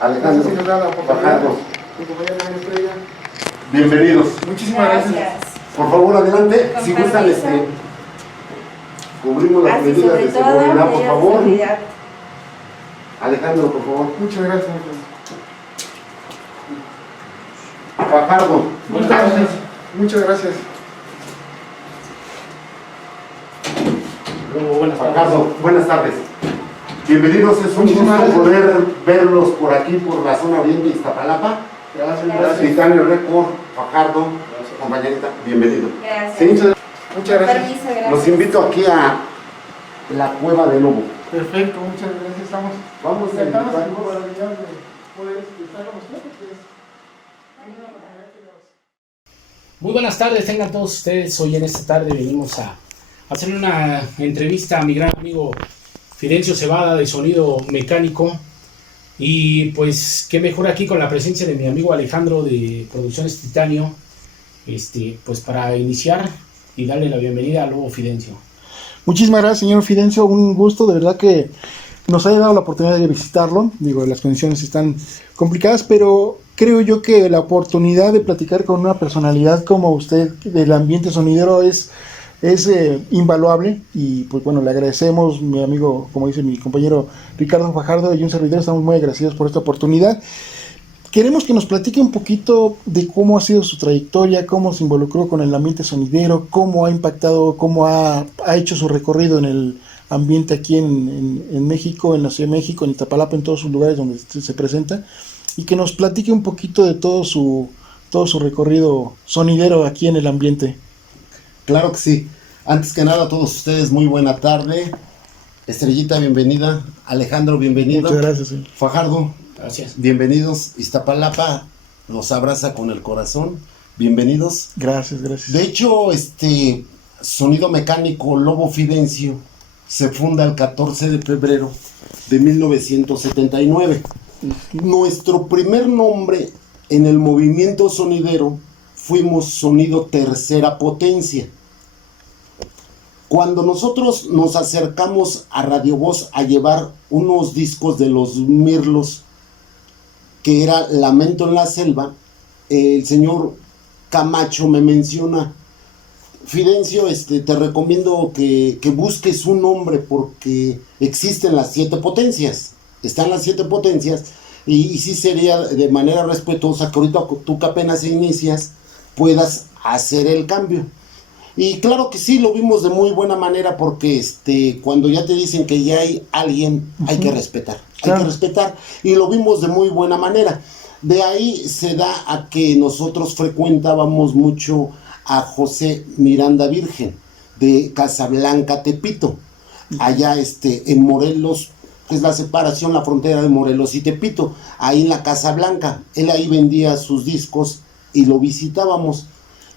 Alejandro Fajardo, Bienvenidos. muchísimas gracias. Por favor, adelante. Con Si gustan, permiso. cubrimos las Así, medidas sobre de todo, seguridad, por medidas de favor. seguridad. Alejandro, por favor. Muchas gracias. Fajardo. Muchas gracias. Muchas gracias. Fajardo, buenas tardes. Bienvenidos, es un Muchísimas gusto gracias. poder verlos por aquí, por la zona oriente de Iztapalapa. Gracias. Titanio Record, Fajardo, compañerita, bienvenido. Gracias. Sí, Muchas Con gracias. permiso, gracias. los invito aquí a la Cueva de Lobo. Perfecto, muchas gracias. Estamos Vamos a encantados invitar- y maravillados de poder estar con ustedes. Muy buenas tardes, tengan todos ustedes. Hoy en esta tarde venimos a hacerle una entrevista a mi gran amigo Fidencio Cebada de Sonido Mecánico. Y pues qué mejor aquí con la presencia de mi amigo Alejandro de Producciones Titanio, pues para iniciar y darle la bienvenida al nuevo Fidencio. Muchísimas gracias, señor Fidencio. Un gusto, de verdad que nos haya dado la oportunidad de visitarlo. Digo, las condiciones están complicadas, pero creo yo que la oportunidad de platicar con una personalidad como usted del ambiente sonidero es invaluable. Y pues bueno, le agradecemos, mi amigo, como dice mi compañero Ricardo Fajardo y un servidor, estamos muy agradecidos por esta oportunidad. Queremos que nos platique un poquito de cómo ha sido su trayectoria, cómo se involucró con el ambiente sonidero, cómo ha impactado, cómo ha hecho su recorrido en el ambiente aquí en México, en la Ciudad de México, en Iztapalapa, en todos sus lugares donde se presenta, y que nos platique un poquito de todo su recorrido sonidero aquí en el ambiente. Claro que sí. Antes que nada, a todos ustedes, muy buena tarde. Estrellita, bienvenida. Alejandro, bienvenido. Muchas gracias, señor. Fajardo, Gracias. bienvenidos. Iztapalapa los abraza con el corazón. Bienvenidos. Gracias. De hecho, Sonido Mecánico Lobo Fidencio se funda el 14 de febrero de 1979. Nuestro primer nombre en el movimiento sonidero fuimos Sonido Tercera Potencia. Cuando nosotros nos acercamos a Radio Voz a llevar unos discos de los Mirlos, que era Lamento en la Selva, el señor Camacho me menciona: Fidencio, te recomiendo que busques un nombre porque existen las 7 potencias, están las 7 potencias, y sí sería de manera respetuosa que ahorita tú que apenas inicias puedas hacer el cambio. Y claro que sí, lo vimos de muy buena manera porque cuando ya te dicen que ya hay alguien, hay que respetar, Claro. hay que respetar, y lo vimos de muy buena manera. De ahí se da a que nosotros frecuentábamos mucho a José Miranda Virgen de Casablanca, Tepito, allá en Morelos, que es la separación, la frontera de Morelos y Tepito, ahí en la Casa Blanca. Él ahí vendía sus discos y lo visitábamos.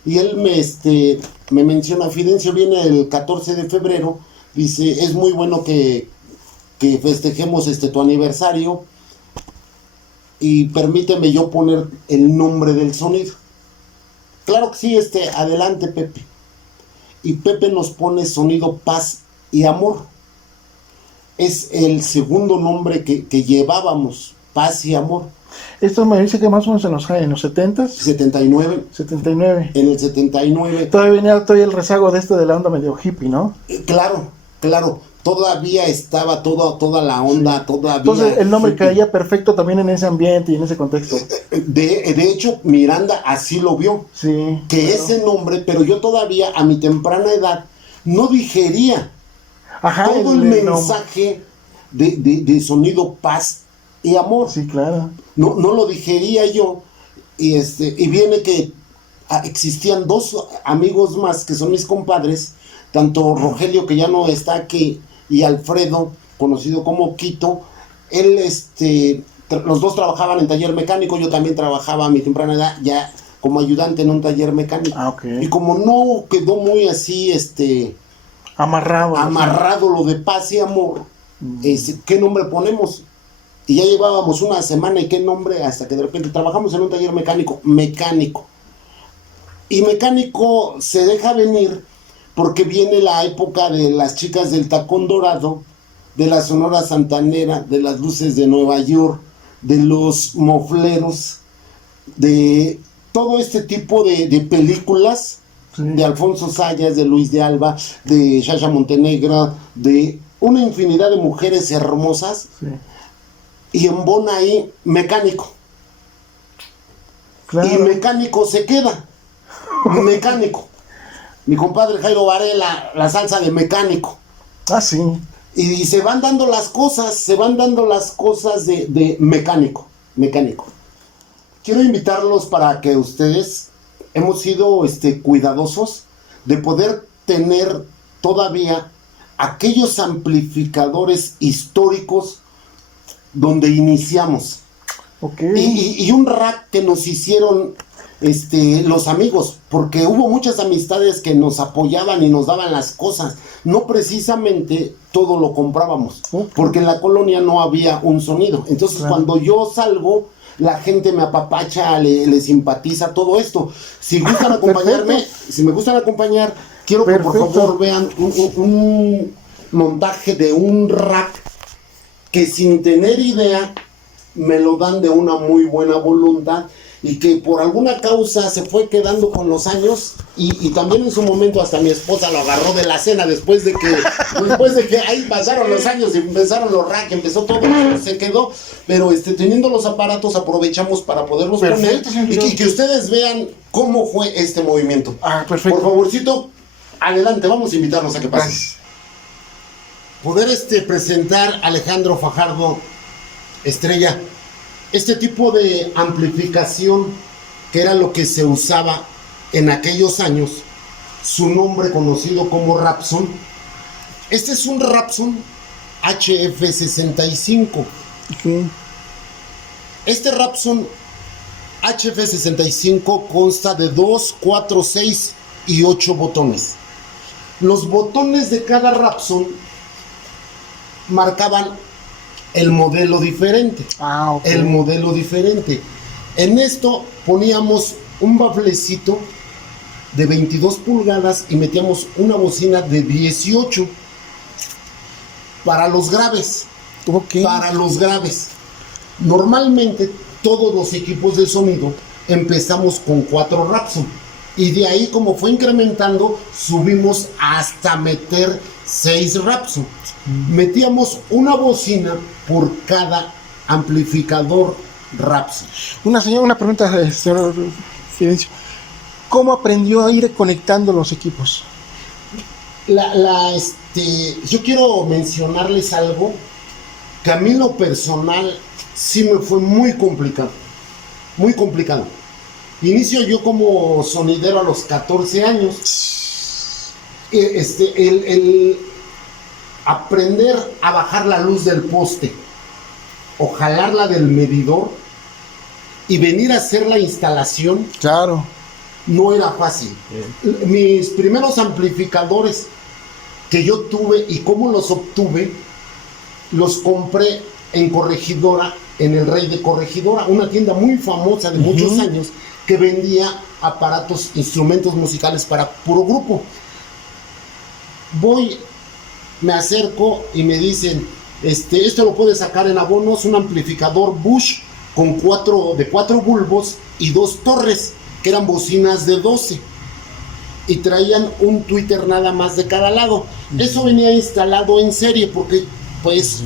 Y él me menciona: Fidencio, viene el 14 de febrero, dice, es muy bueno que festejemos tu aniversario, y permíteme yo poner el nombre del sonido. Claro que sí, adelante, Pepe. Y Pepe nos pone Sonido Paz y Amor. Es el segundo nombre que llevábamos, Paz y Amor. Esto me dice que más o menos en los 70s, 79, 79. en el 79. Todavía venía el rezago de la onda medio hippie, ¿no? Claro, todavía estaba toda la onda, todavía. Entonces el nombre caía perfecto también en ese ambiente y en ese contexto. De hecho, Miranda así lo vio, Sí. que claro. ese nombre, pero yo todavía a mi temprana edad no digería Ajá, todo el mensaje de Sonido Paz y Amor. Sí, claro. No lo digería yo, y viene que existían 2 amigos más que son mis compadres, tanto Rogelio, que ya no está aquí, y Alfredo, conocido como Quito. Él, los dos trabajaban en taller mecánico, yo también trabajaba a mi temprana edad, ya como ayudante en un taller mecánico. Ah, ok. Y como no quedó muy así, amarrado lo de paz y amor, ¿qué nombre ponemos? Y ya llevábamos una semana y qué nombre, hasta que de repente trabajamos en un taller mecánico. Y mecánico se deja venir porque viene la época de las chicas del tacón dorado, de la Sonora Santanera, de las luces de Nueva York, de los mofleros, de todo este tipo de películas, sí, de Alfonso Sayas, de Luis de Alba, de Shasha Montenegro, de una infinidad de mujeres hermosas, sí, y embona ahí mecánico. Claro. Y mecánico se queda. Mecánico. Mi compadre Jairo Varela, la salsa de mecánico. Ah, sí. Y se van dando las cosas de mecánico. Quiero invitarlos para que ustedes hemos sido cuidadosos de poder tener todavía aquellos amplificadores históricos donde iniciamos. Okay. Y un rack que nos hicieron los amigos, porque hubo muchas amistades que nos apoyaban y nos daban las cosas. No precisamente todo lo comprábamos, porque en la colonia no había un sonido. Entonces, claro, cuando yo salgo, la gente me apapacha, le simpatiza todo esto. Si gustan acompañarme, si me gustan acompañar, quiero que por favor vean un montaje de un rack que sin tener idea me lo dan de una muy buena voluntad y que por alguna causa se fue quedando con los años y también en su momento hasta mi esposa lo agarró de la cena después de que ahí pasaron los años y empezaron los racks, empezó todo, se quedó, pero teniendo los aparatos aprovechamos para poderlos poner y que ustedes vean cómo fue este movimiento. Ah, perfecto. Por favorcito, adelante, vamos a invitarnos a que pasen. Poder presentar a Alejandro Fajardo Estrella, este tipo de amplificación que era lo que se usaba en aquellos años, su nombre conocido como Rapson. Este es un Rapson HF65. Okay. Este Rapson HF65 consta de 2, 4, 6 y 8 botones. Los botones de cada Rapson marcaban el modelo diferente. Ah, okay. El modelo diferente. En esto poníamos un baflecito de 22 pulgadas y metíamos una bocina de 18 para los graves. Okay. Para los graves. Normalmente todos los equipos de sonido empezamos con 4 Rapson y de ahí, como fue incrementando, subimos hasta meter 6 Rapson. Metíamos una bocina por cada amplificador Rapson. Una pregunta, señor Fidencio. ¿Cómo aprendió a ir conectando los equipos? Yo quiero mencionarles algo que a mí en lo personal sí me fue muy complicado. Muy complicado. Inicio yo como sonidero a los 14 años. El aprender a bajar la luz del poste o jalarla del medidor y venir a hacer la instalación, claro, no era fácil. Mis primeros amplificadores que yo tuve y cómo los obtuve, los compré en Corregidora, en el Rey de Corregidora, una tienda muy famosa de muchos años que vendía aparatos, instrumentos musicales para puro grupo. Me acerco y me dicen, esto lo puedes sacar en abonos, un amplificador Bush con 4 bulbos y 2 torres, que eran bocinas de 12, y traían un tweeter nada más de cada lado. Eso venía instalado en serie porque pues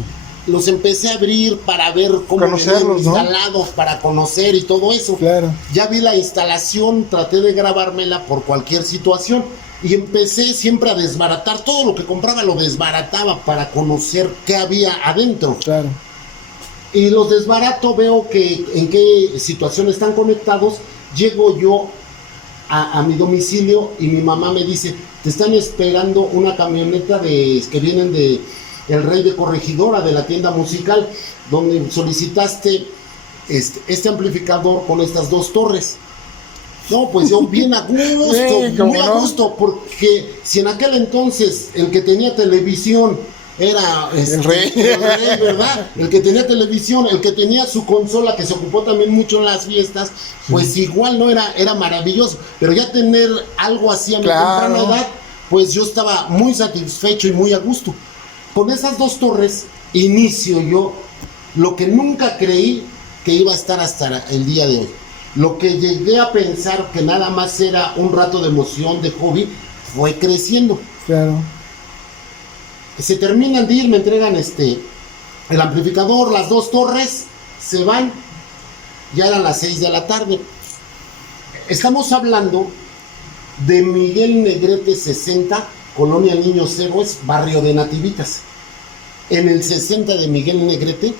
los empecé a abrir para ver cómo venían instalados, ¿no? Para conocer y todo eso. Claro. Ya vi la instalación, traté de grabármela por cualquier situación y empecé siempre a desbaratar todo lo que compraba, lo desbarataba para conocer qué había adentro. Claro. Y los desbarato, veo que en qué situación están conectados. Llego yo a mi domicilio y mi mamá me dice, te están esperando una camioneta que vienen de El Rey de Corregidora, de la tienda musical, donde solicitaste este amplificador con estas 2 torres. No, pues yo bien a gusto, Sí, ¿cómo muy a no? gusto, porque si en aquel entonces el que tenía televisión era El rey. ¿verdad? El que tenía televisión, el que tenía su consola, que se ocupó también mucho en las fiestas, pues igual no era maravilloso, pero ya tener algo así a mi Claro. temprana edad, pues yo estaba muy satisfecho y muy a gusto. Con esas dos torres inicio yo lo que nunca creí que iba a estar hasta el día de hoy. Lo que llegué a pensar que nada más era un rato de emoción, de hobby, fue creciendo. Claro. Se terminan de ir, me entregan el amplificador, las dos torres, se van, ya eran las 6 de la tarde. Estamos hablando de Miguel Negrete 60, Colonia Niños Héroes, barrio de Nativitas. En el 60 de Miguel Negrete,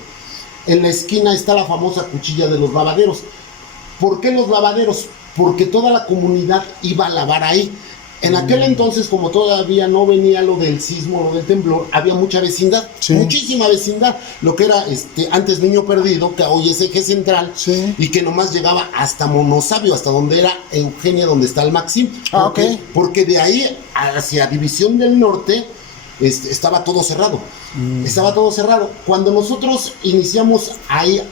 en la esquina está la famosa cuchilla de los lavaderos. ¿Por qué los lavaderos? Porque toda la comunidad iba a lavar ahí. En aquel entonces, como todavía no venía lo del sismo, lo del temblor, había mucha vecindad, Sí. muchísima vecindad, lo que era antes Niño Perdido, que hoy es Eje Central, Sí. y que nomás llegaba hasta Monosabio, hasta donde era Eugenia, donde está el Maxim. Ah, ¿Por qué? ok. Porque de ahí hacia División del Norte estaba todo cerrado. Estaba todo cerrado. Cuando nosotros iniciamos ahí,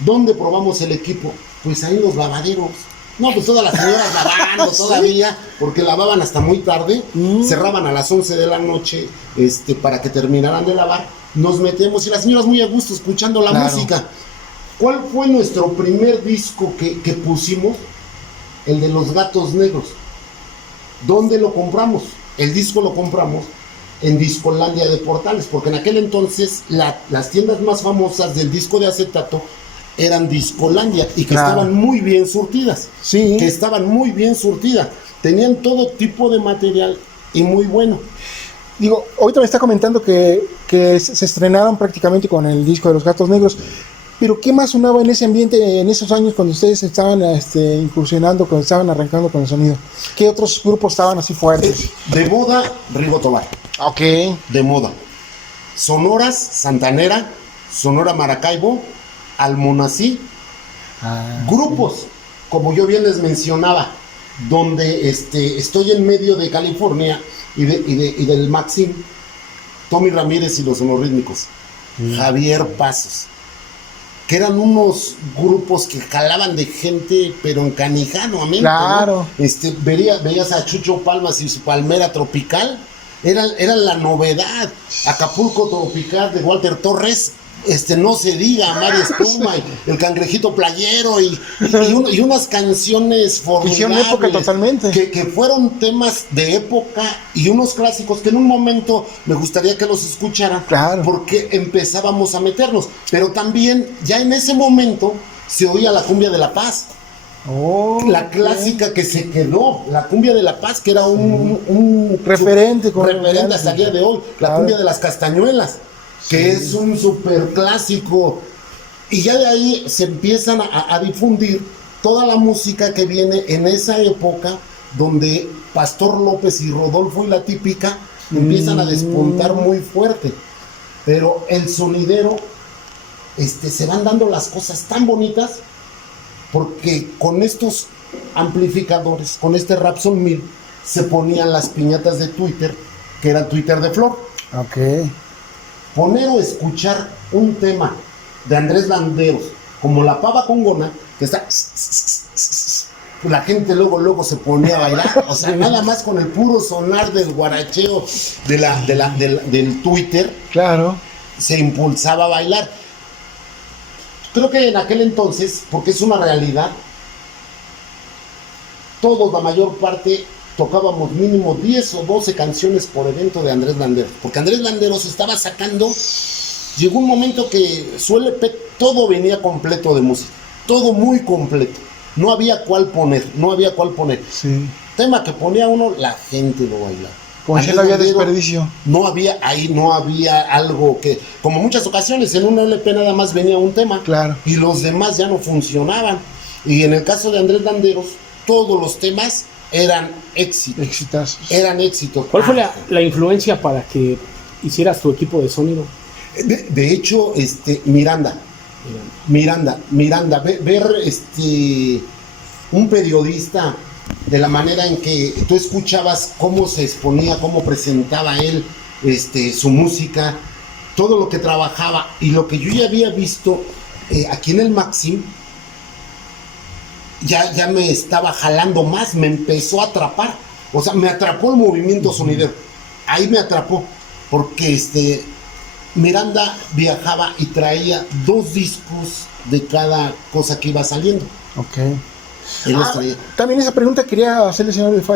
¿dónde probamos el equipo? Pues ahí en los lavaderos. No, pues todas las señoras lavando todavía, porque lavaban hasta muy tarde, cerraban a las 11 de la noche para que terminaran de lavar. Nos metemos y las señoras muy a gusto escuchando la Claro. música. ¿Cuál fue nuestro primer disco que pusimos? El de Los Gatos Negros. ¿Dónde lo compramos? El disco lo compramos en Discolandia de Portales, porque en aquel entonces las tiendas más famosas del disco de acetato eran Discolandia y que Claro. estaban muy bien surtidas. Sí. Que estaban muy bien surtidas. Tenían todo tipo de material y muy bueno. Digo, ahorita me está comentando que se estrenaron prácticamente con el disco de Los Gatos Negros, pero ¿qué más sonaba en ese ambiente, en esos años cuando ustedes estaban incursionando, cuando estaban arrancando con el sonido? ¿Qué otros grupos estaban así fuertes? De moda, Rigo Tobar. Ok. De moda. Sonoras, Santanera, Sonora Maracaibo, Almonací. Grupos, como yo bien les mencionaba, donde estoy en medio de California y del Maxim, Tommy Ramírez y los Sonorítmicos, Javier Pasos, que eran unos grupos que jalaban de gente, pero encanijadamente, Claro. ¿no? Veías a Chucho Palmas y su Palmera Tropical, eran la novedad. Acapulco Tropical de Walter Torres, no se diga, María Espuma, y el Cangrejito Playero y unas canciones formidables. Hicieron época totalmente. Que fueron temas de época y unos clásicos que en un momento me gustaría que los escucharan. Claro. Porque empezábamos a meternos. Pero también, ya en ese momento, se oía la cumbia de La Paz. Oh, La clásica que se quedó, la cumbia de La Paz, que era un Referente, como referente hasta el día de hoy. La Claro. cumbia de las castañuelas, que es un súper clásico. Y ya de ahí se empiezan a difundir toda la música que viene en esa época, donde Pastor López y Rodolfo y La Típica empiezan a despuntar muy fuerte. Pero el sonidero, se van dando las cosas tan bonitas, porque con estos amplificadores, con este Rapson 1000, se ponían las piñatas de Twitter, que era Twitter de Flor. Ok. Poner o escuchar un tema de Andrés Landeros, como La Pava Congona, que está... La gente luego se ponía a bailar, o sea, nada más con el puro sonar del guaracheo del Twitter, Claro. se impulsaba a bailar. Creo que en aquel entonces, porque es una realidad, todos, la mayor parte, tocábamos mínimo 10 o 12 canciones por evento de Andrés Landeros, porque Andrés Landeros estaba sacando, llegó un momento que su LP, todo venía completo de música, todo muy completo, no había cuál poner. Sí. Tema que ponía uno, la gente lo bailaba. Como si no había desperdicio. No había algo que, como muchas ocasiones, en un LP nada más venía un tema. Claro. Y los demás ya no funcionaban. Y en el caso de Andrés Landeros, todos los temas eran éxitos. Exitazos. Eran éxitos. ¿Cuál fue la influencia para que hicieras tu equipo de sonido? De hecho, Miranda, ver un periodista, de la manera en que tú escuchabas cómo se exponía, cómo presentaba él su música, todo lo que trabajaba y lo que yo ya había visto aquí en el Maxim, ya me estaba jalando más, me empezó a atrapar. O sea, me atrapó el movimiento sonidero. Ahí me atrapó, porque Miranda viajaba y traía 2 discos de cada cosa que iba saliendo. Ok. Él los traía. También esa pregunta quería hacerle, señor Elfa,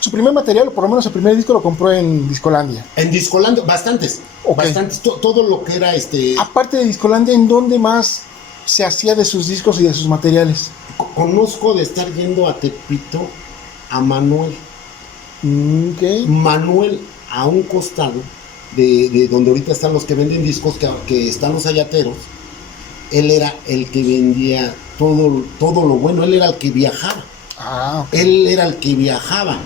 su primer material, o por lo menos el primer disco, lo compró en Discolandia. En Discolandia, bastantes. Okay. Bastantes. Todo lo que era Aparte de Discolandia, ¿en dónde más se hacía de sus discos y de sus materiales? Conozco de estar yendo a Tepito a Manuel. Okay. Manuel, a un costado de donde ahorita están los que venden discos, que están los ayateros. Él era el que vendía todo lo bueno. Él era el que viajaba. Okay. Él era el que viajaba.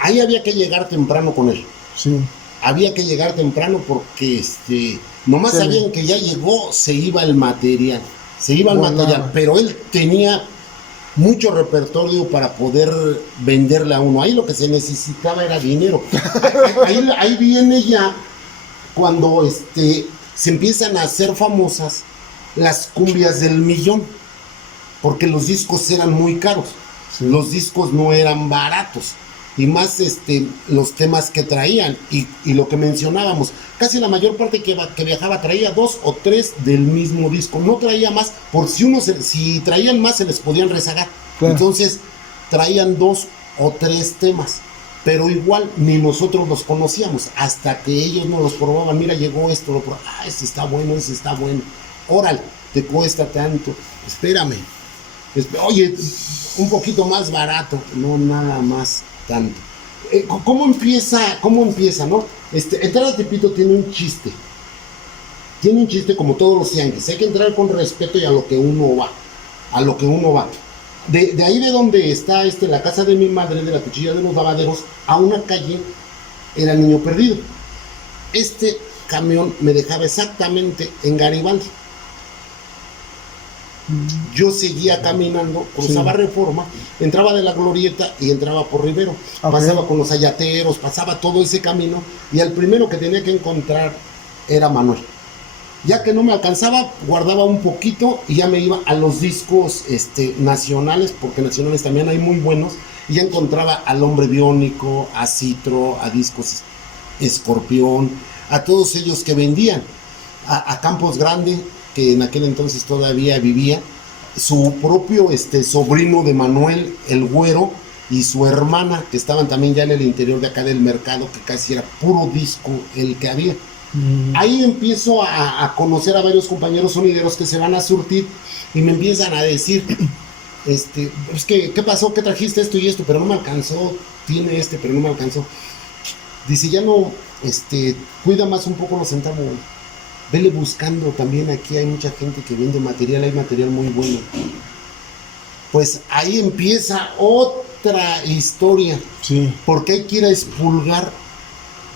Ahí había que llegar temprano con él. Sí. Había que llegar temprano porque nomás sabían que ya llegó, se iba el material. Pero él tenía mucho repertorio para poder venderle a uno. Ahí lo que se necesitaba era dinero. ahí viene ya cuando se empiezan a hacer famosas las cumbias del millón, porque los discos eran muy caros. Sí. Los discos no eran baratos, y más los temas que traían y lo que mencionábamos, casi la mayor parte que viajaba traía 2 o 3 del mismo disco, no traía más, por si traían más se les podían rezagar. Claro. Entonces traían 2 o 3 temas, pero igual ni nosotros los conocíamos hasta que ellos nos los probaban. Mira, llegó esto, ese está bueno, órale, te cuesta tanto, espérame, oye, un poquito más barato, no nada más tanto. ¿Cómo empieza, no? Entrar a Tepito tiene un chiste como todos los tianguis. Hay que entrar con respeto y a lo que uno va. De ahí de donde está la casa de mi madre, de la Cuchilla de los Lavaderos, a una calle era el Niño Perdido. Este camión me dejaba exactamente en Garibaldi. Yo seguía caminando, cruzaba Reforma, entraba de la Glorieta y entraba por Rivero. Okay. Pasaba con los ayateros, pasaba todo ese camino, y el primero que tenía que encontrar era Manuel. Ya que no me alcanzaba, guardaba un poquito y ya me iba a los discos nacionales, porque nacionales también hay muy buenos, y ya encontraba al Hombre Biónico, a Citro, a Discos Escorpión, a todos ellos que vendían, a Campos Grande, que en aquel entonces todavía vivía, su propio sobrino de Manuel, el Güero, y su hermana, que estaban también ya en el interior de acá del mercado, que casi era puro disco el que había. Ahí empiezo a conocer a varios compañeros sonideros que se van a surtir y me empiezan a decir, pues ¿qué pasó? ¿Qué trajiste esto y esto? Pero no me alcanzó, tiene pero no me alcanzó. Dice, ya no, cuida más un poco los centavos, vele buscando, también aquí hay mucha gente que vende material, hay material muy bueno. Pues ahí empieza otra historia, sí, porque hay que ir a expulgar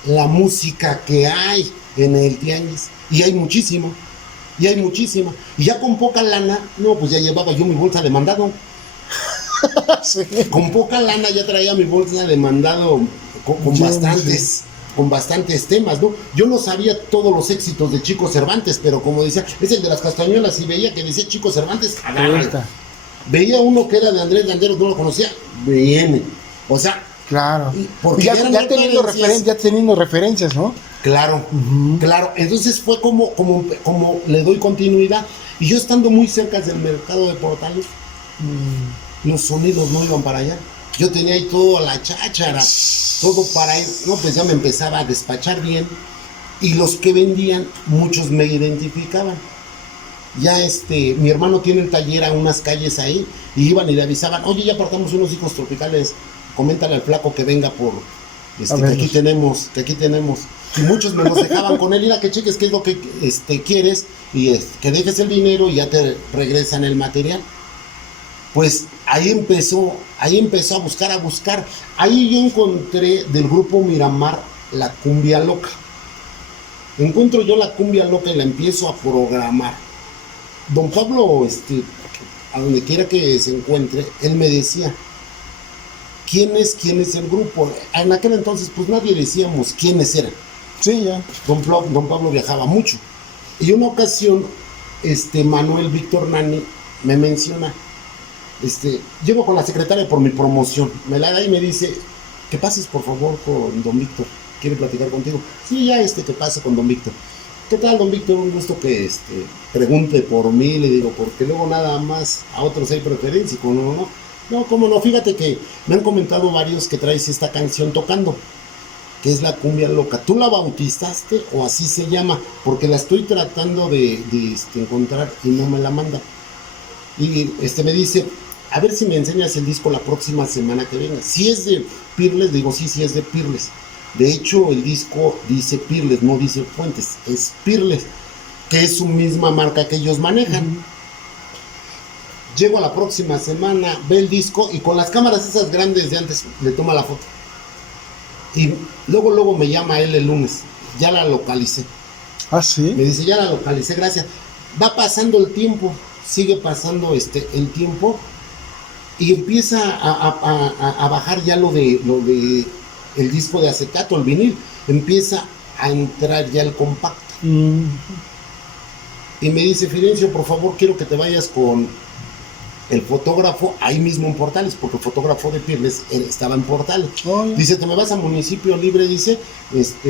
la música que hay en el tianguis, y hay muchísima, y ya con poca lana, no, pues ya llevaba yo mi bolsa de mandado. Sí. Con poca lana ya traía mi bolsa de mandado con bastantes temas, ¿no? Yo no sabía todos los éxitos de Chico Cervantes, pero como decía, es el de las castañuelas, y veía que decía Chico Cervantes, agárralo. Veía uno que era de Andrés Landeros, no lo conocía, viene, o sea, claro, porque ya teniendo referencias, ¿no? Claro, claro. Entonces fue como le doy continuidad. Y yo estando muy cerca del mercado de Portales, los sonidos no iban para allá. Yo tenía ahí toda la cháchara, todo para ir. No, pues ya me empezaba a despachar bien. Y los que vendían, muchos me identificaban. Ya mi hermano tiene el taller a unas calles ahí, y iban y le avisaban, oye, ya portamos unos hijos tropicales, coméntale al flaco que venga por que aquí tenemos. Y muchos me los dejaban con él, mira que cheques qué es lo que quieres, y que dejes el dinero y ya te regresan el material. Pues ahí empezó a buscar. Ahí yo encontré del grupo Miramar la cumbia loca. Encuentro yo la cumbia loca y la empiezo a programar. don Pablo, a donde quiera que se encuentre, él me decía, ¿quién es el grupo? En aquel entonces, pues nadie decíamos quiénes eran. Sí, ya. Don Pablo viajaba mucho. Y una ocasión, Manuel Víctor Nani me menciona, llego con la secretaria por mi promoción, me la da y me dice, que pases por favor con don Víctor, quiere platicar contigo. Sí, ya que pase con don Víctor. ¿Qué tal, don Víctor? Un gusto que pregunte por mí, le digo, porque luego nada más a otros hay preferencia y con uno no. No, cómo no, fíjate que me han comentado varios que traes esta canción tocando, que es la cumbia loca. ¿Tú la bautizaste o así se llama? Porque la estoy tratando de encontrar y no me la manda. Y me dice, a ver si me enseñas el disco la próxima semana que venga. Si es de Pirles, digo, sí es de Pirles. De hecho, el disco dice Pirles, no dice Fuentes, es Pirles, que es su misma marca que ellos manejan. Llego a la próxima semana, ve el disco y con las cámaras esas grandes de antes le toma la foto. Y luego me llama él el lunes, ya la localicé. Ah, sí. Me dice, ya la localicé, gracias. Va pasando el tiempo, sigue pasando el tiempo y empieza a bajar ya lo de el disco de acetato, el vinil, empieza a entrar ya el compacto. Y me dice, Fidencio, por favor, quiero que te vayas con el fotógrafo ahí mismo en Portales, porque el fotógrafo de Pirles estaba en Portales. Dice, te me vas a Municipio Libre, dice,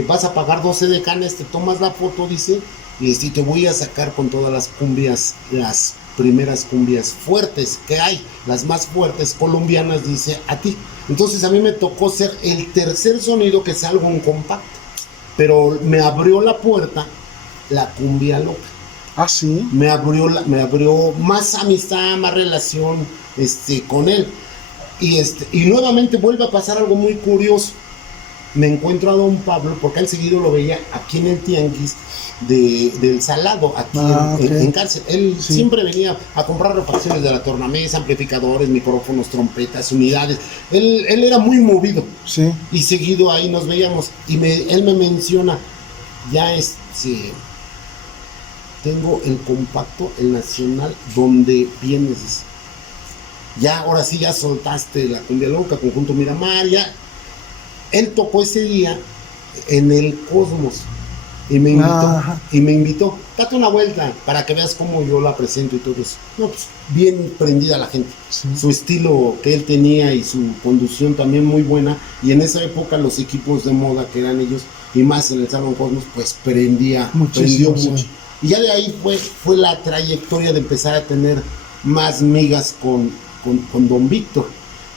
vas a pagar 12 decanes, te tomas la foto, dice, y te voy a sacar con todas las cumbias, las primeras cumbias fuertes que hay, las más fuertes colombianas, dice, a ti. Entonces a mí me tocó ser el tercer sonido que salgo en compacto, pero me abrió la puerta la cumbia loca. Ah, sí. Me abrió más amistad, más relación con él. Y nuevamente vuelve a pasar algo muy curioso. Me encuentro a don Pablo, porque él seguido lo veía aquí en el tianguis del Salado, aquí en Cárcel. Él siempre venía a comprar refacciones de la tornamesa, amplificadores, micrófonos, trompetas, unidades. Él era muy movido. Sí. Y seguido ahí nos veíamos. Y él me menciona, ya tengo el compacto, el nacional, donde vienes. Ya, ahora sí, ya soltaste la cumbia loca, Conjunto Miramar, ya. Él tocó ese día en el Cosmos y me invitó, date una vuelta para que veas cómo yo la presento y todo eso. No, pues bien prendida la gente. Sí. Su estilo que él tenía y su conducción también muy buena. Y en esa época los equipos de moda que eran ellos, y más en el Salón Cosmos, pues prendió mucho. Y ya de ahí fue la trayectoria de empezar a tener más migas con don Víctor.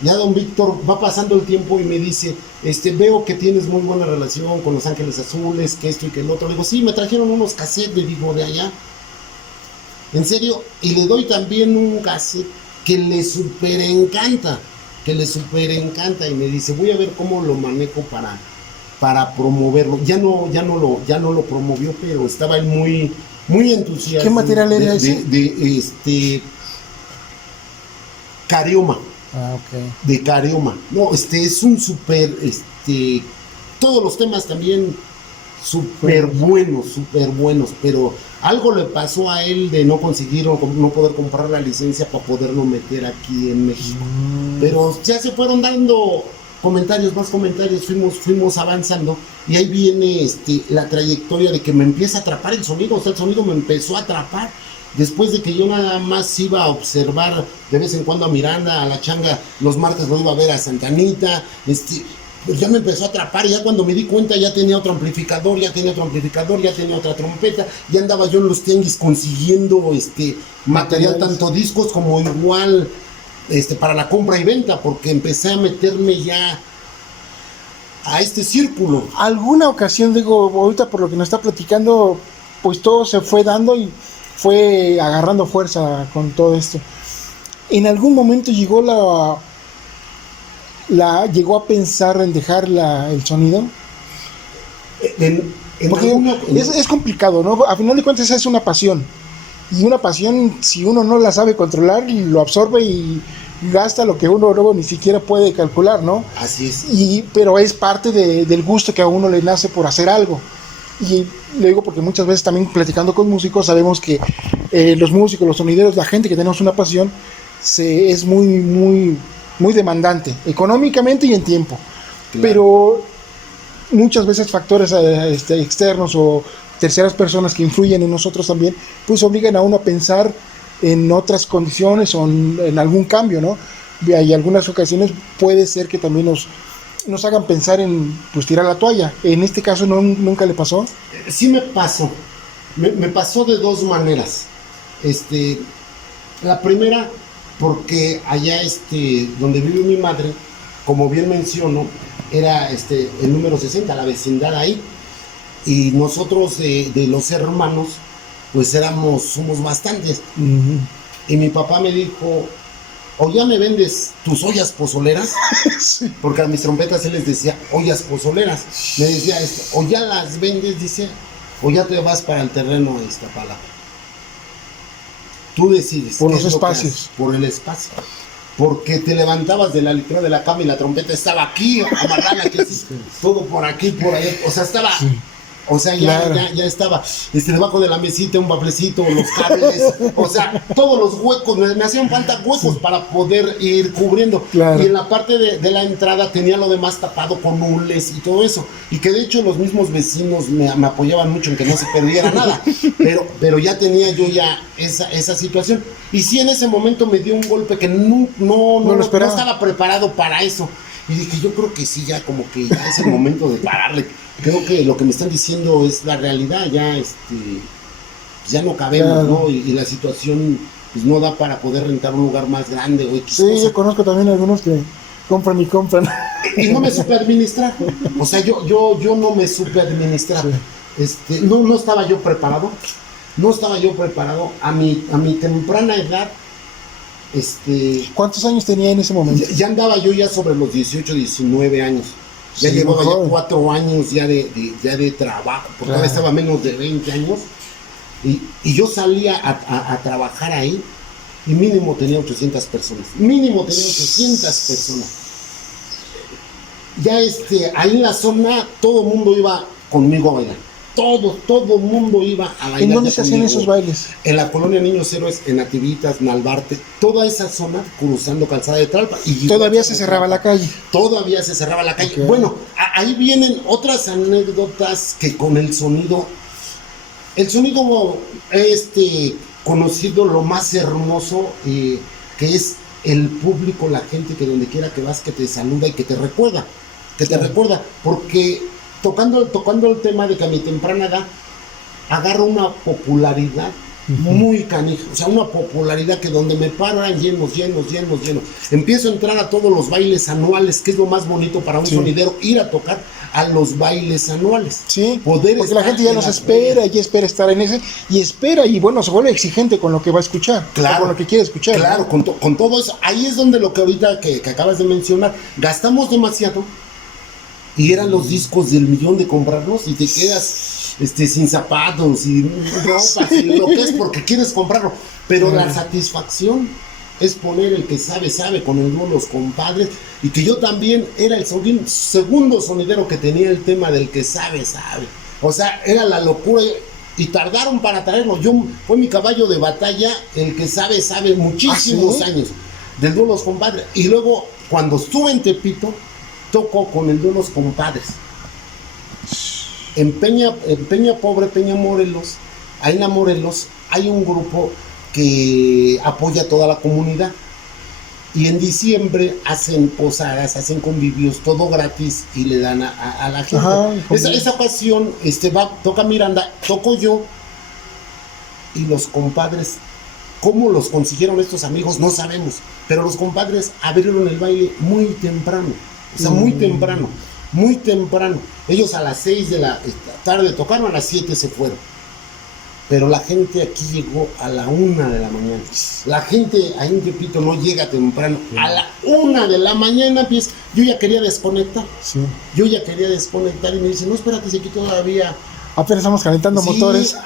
Ya don Víctor va pasando el tiempo y me dice, veo que tienes muy buena relación con Los Ángeles Azules, que esto y que el otro. Le digo, sí, me trajeron unos cassettes, le digo, de allá. En serio, y le doy también un cassette que le súper encanta. Y me dice, voy a ver cómo lo manejo para promoverlo. Ya no lo promovió, pero estaba él muy entusiasta. ¿Qué material era ese? De Carioma. Ah, ok. De Carioma. No, es un súper, todos los temas también súper buenos, pero algo le pasó a él de no conseguir o no poder comprar la licencia para poderlo meter aquí en México. Pero ya se fueron dando más comentarios, fuimos avanzando y ahí viene la trayectoria de que me empieza a atrapar el sonido. O sea, el sonido me empezó a atrapar. Después de que yo nada más iba a observar de vez en cuando a Miranda, a la Changa, los martes lo iba a ver a Santanita, pues ya me empezó a atrapar. Y ya cuando me di cuenta ya tenía otro amplificador, ya tenía otra trompeta, ya andaba yo en los tianguis consiguiendo material, tanto discos como igual para la compra y venta, porque empecé a meterme ya a este círculo. Alguna ocasión, digo, ahorita por lo que nos está platicando, pues todo se fue dando y fue agarrando fuerza con todo esto. En algún momento llegó llegó a pensar en dejar el sonido. Porque es complicado, ¿no? A final de cuentas es una pasión. Y una pasión, si uno no la sabe controlar, lo absorbe y gasta lo que uno luego ni siquiera puede calcular, ¿no? Así es. Pero es parte del gusto que a uno le nace por hacer algo. Y le digo porque muchas veces también platicando con músicos sabemos que los músicos, los sonideros, la gente que tenemos una pasión, es muy demandante, económicamente y en tiempo. Claro. Pero muchas veces factores externos o terceras personas que influyen en nosotros también, pues obligan a uno a pensar en otras condiciones o en algún cambio, ¿no? Y algunas ocasiones puede ser que también nos hagan pensar en pues tirar la toalla. En este caso nunca le pasó. Sí me pasó. Me pasó de dos maneras. La primera, porque allá donde vive mi madre, como bien menciono, era el número 60, la vecindad ahí. Y nosotros de los hermanos, pues somos bastantes. Uh-huh. Y mi papá me dijo, o ya me vendes tus ollas pozoleras, Sí. porque a mis trompetas él les decía ollas pozoleras. Me decía, o ya las vendes, dice, o ya te vas para el terreno de Iztapalapa. Tú decides. Por qué los es lo que espacios. haces, por el espacio. Porque te levantabas de la litera de la cama y la trompeta estaba aquí, amarrada, aquí, todo por aquí, por allá. O sea, estaba... Sí. O sea, ya, Claro. ya estaba debajo de la mesita, un baflecito, los cables, o sea, todos los huecos, me hacían falta huecos para poder ir cubriendo. Claro. Y en la parte de la entrada tenía lo demás tapado con hules y todo eso. Y que de hecho los mismos vecinos me apoyaban mucho en que no se perdiera nada. Pero ya tenía yo ya esa situación. Y sí, en ese momento me dio un golpe que no estaba preparado para eso. Y dije, yo creo que sí, ya como que ya es el momento de pararle. Creo que lo que me están diciendo es la realidad, ya pues ya no cabemos, Claro. ¿no? Y la situación pues no da para poder rentar un lugar más grande o X Sí, cosa. yo conozco también algunos que compran y compran. Y no me supe administrar. O sea, yo no me supe administrar. Sí. No estaba yo preparado. No estaba yo preparado. A mi temprana edad, ¿Cuántos años tenía en ese momento? ya andaba yo ya sobre los 18, 19 años. Ya Sí, llevaba mejor. ya 4 años ya de trabajo, porque Claro. ahora estaba menos de 20 años. Y yo salía a trabajar ahí y mínimo tenía 800 personas. Mínimo tenía 800 personas. Ya ahí en la zona todo el mundo iba conmigo a bailar. Todo el mundo iba a bailar. ¿En dónde ya se hacían conmigo. esos bailes? En la colonia Niños Héroes, en Nativitas, Nalbarte, toda esa zona cruzando Calzada de Tlalpan. Y Todavía se cerraba la calle. Todavía se cerraba la calle. Ok. Bueno, ahí vienen otras anécdotas que con el sonido conocido lo más hermoso que es el público, la gente que donde quiera que vas que te saluda y que te recuerda, porque tocando el tema de que a mi temprana edad agarra una popularidad muy canija, o sea, una popularidad que donde me paro eran llenos. Empiezo a entrar a todos los bailes anuales, que es lo más bonito para un Sí. sonidero, ir a tocar a los bailes anuales. Sí, Poder porque la estar gente ya en nos las espera, ferias. ya espera estar en ese, y espera, y bueno, se vuelve exigente con lo que va a escuchar, Claro. con lo que quiere escuchar. Claro, con todo eso. Ahí es donde lo que ahorita que acabas de mencionar, gastamos demasiado y eran los discos del millón de comprarlos y te quedas sin zapatos y ropa y lo que es porque quieres comprarlo. Pero la satisfacción es poner el que sabe con el dúo Los Compadres, y que yo también era el segundo sonidero que tenía el tema del que sabe. O sea, era la locura. Y tardaron para traerlo. Fue mi caballo de batalla, el que sabe muchísimos ¿Ah, sí? años, del dúo Los Compadres. Y luego, cuando estuve en Tepito, toco con el dúo Los Compadres. En Peña Morelos, ahí en la Morelos, hay un grupo que apoya a toda la comunidad. Y en diciembre hacen posadas, hacen convivios, todo gratis, y le dan a la gente. Ajá, Esa ocasión toca Miranda, toco yo, y Los Compadres, ¿cómo los consiguieron estos amigos? No sabemos. Pero Los Compadres abrieron el baile muy temprano. O sea, muy temprano. Ellos a las 6 de la tarde tocaron, a las 7 se fueron. Pero la gente aquí llegó a la 1 de la mañana. La gente ahí en Tepito no llega temprano. A la 1 de la mañana, pues, yo ya quería desconectar. Sí. Y me dicen, no, espérate, si aquí todavía... Apenas estamos calentando Sí, motores.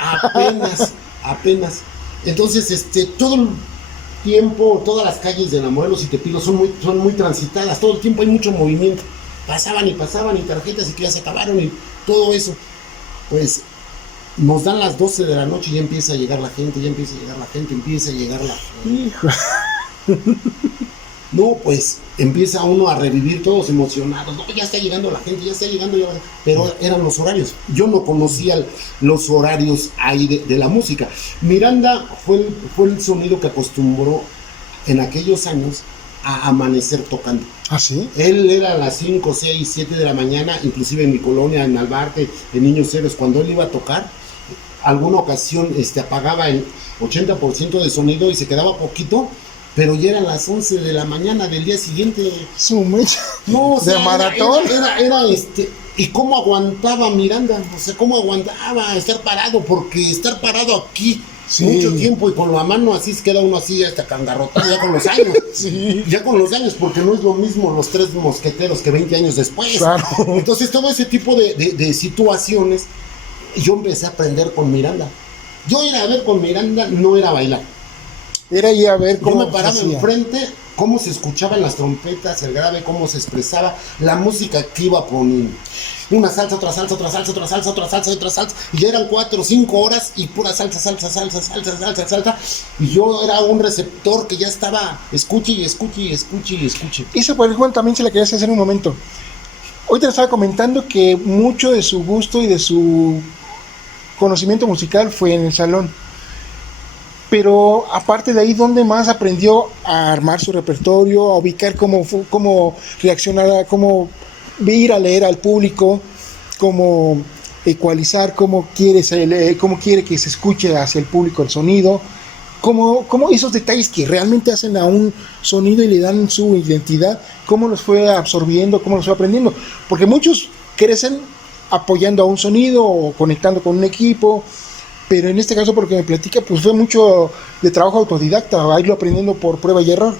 apenas. Entonces, todo el tiempo, todas las calles de la Morelos y Tepito son muy transitadas. Todo el tiempo hay mucho movimiento. Pasaban y tarjetas y que ya se acabaron y todo eso. Pues nos dan las 12 de la noche y ya empieza a llegar la gente, empieza a llegar la gente. Hijo. No, pues empieza uno a revivir todos emocionados. No, ya está llegando la gente, ya está llegando. Pero eran los horarios. Yo no conocía los horarios ahí de la música. Miranda fue el sonido que acostumbró en aquellos años a amanecer tocando. ¿Ah, sí? Él era a las 5, 6, 7 de la mañana, inclusive en mi colonia, en Albarte, en Niños Héroes, cuando él iba a tocar, alguna ocasión apagaba el 80% de sonido y se quedaba poquito. Pero ya eran las 11 de la mañana del día siguiente. Su mecha. No, o sea, de maratón. Era ¿y cómo aguantaba Miranda? O sea, ¿cómo aguantaba estar parado? Porque estar parado aquí Sí. mucho tiempo y con la mano así se queda uno así hasta cangarrotado ya con los años. Sí. Ya con los años, porque no es lo mismo los tres mosqueteros que 20 años después. Claro. Entonces, todo ese tipo de situaciones, yo empecé a aprender con Miranda. Yo ir a ver con Miranda no era bailar. Era ir a ver Yo cómo me paraba se hacía. enfrente, cómo se escuchaban las trompetas, el grave, cómo se expresaba, la música que iba poniendo. Una salsa, otra salsa, otra salsa, otra salsa, otra salsa, otra salsa. Y ya eran 4 o 5 horas y pura salsa, salsa, salsa, salsa, salsa, salsa. Y yo era un receptor que ya estaba, escuche y escuche y escuche y escuche. Esa pregunta también se la quería hacer un momento. Hoy te estaba comentando que mucho de su gusto y de su conocimiento musical fue en el salón. Pero aparte de ahí, ¿dónde más aprendió a armar su repertorio, a ubicar cómo reaccionar, cómo ir a leer al público, cómo ecualizar, cómo quiere que se escuche hacia el público el sonido? ¿Cómo esos detalles que realmente hacen a un sonido y le dan su identidad, cómo los fue absorbiendo, cómo los fue aprendiendo? Porque muchos crecen apoyando a un sonido o conectando con un equipo, pero en este caso, porque me platica, pues fue mucho de trabajo autodidacta, a irlo aprendiendo por prueba y error.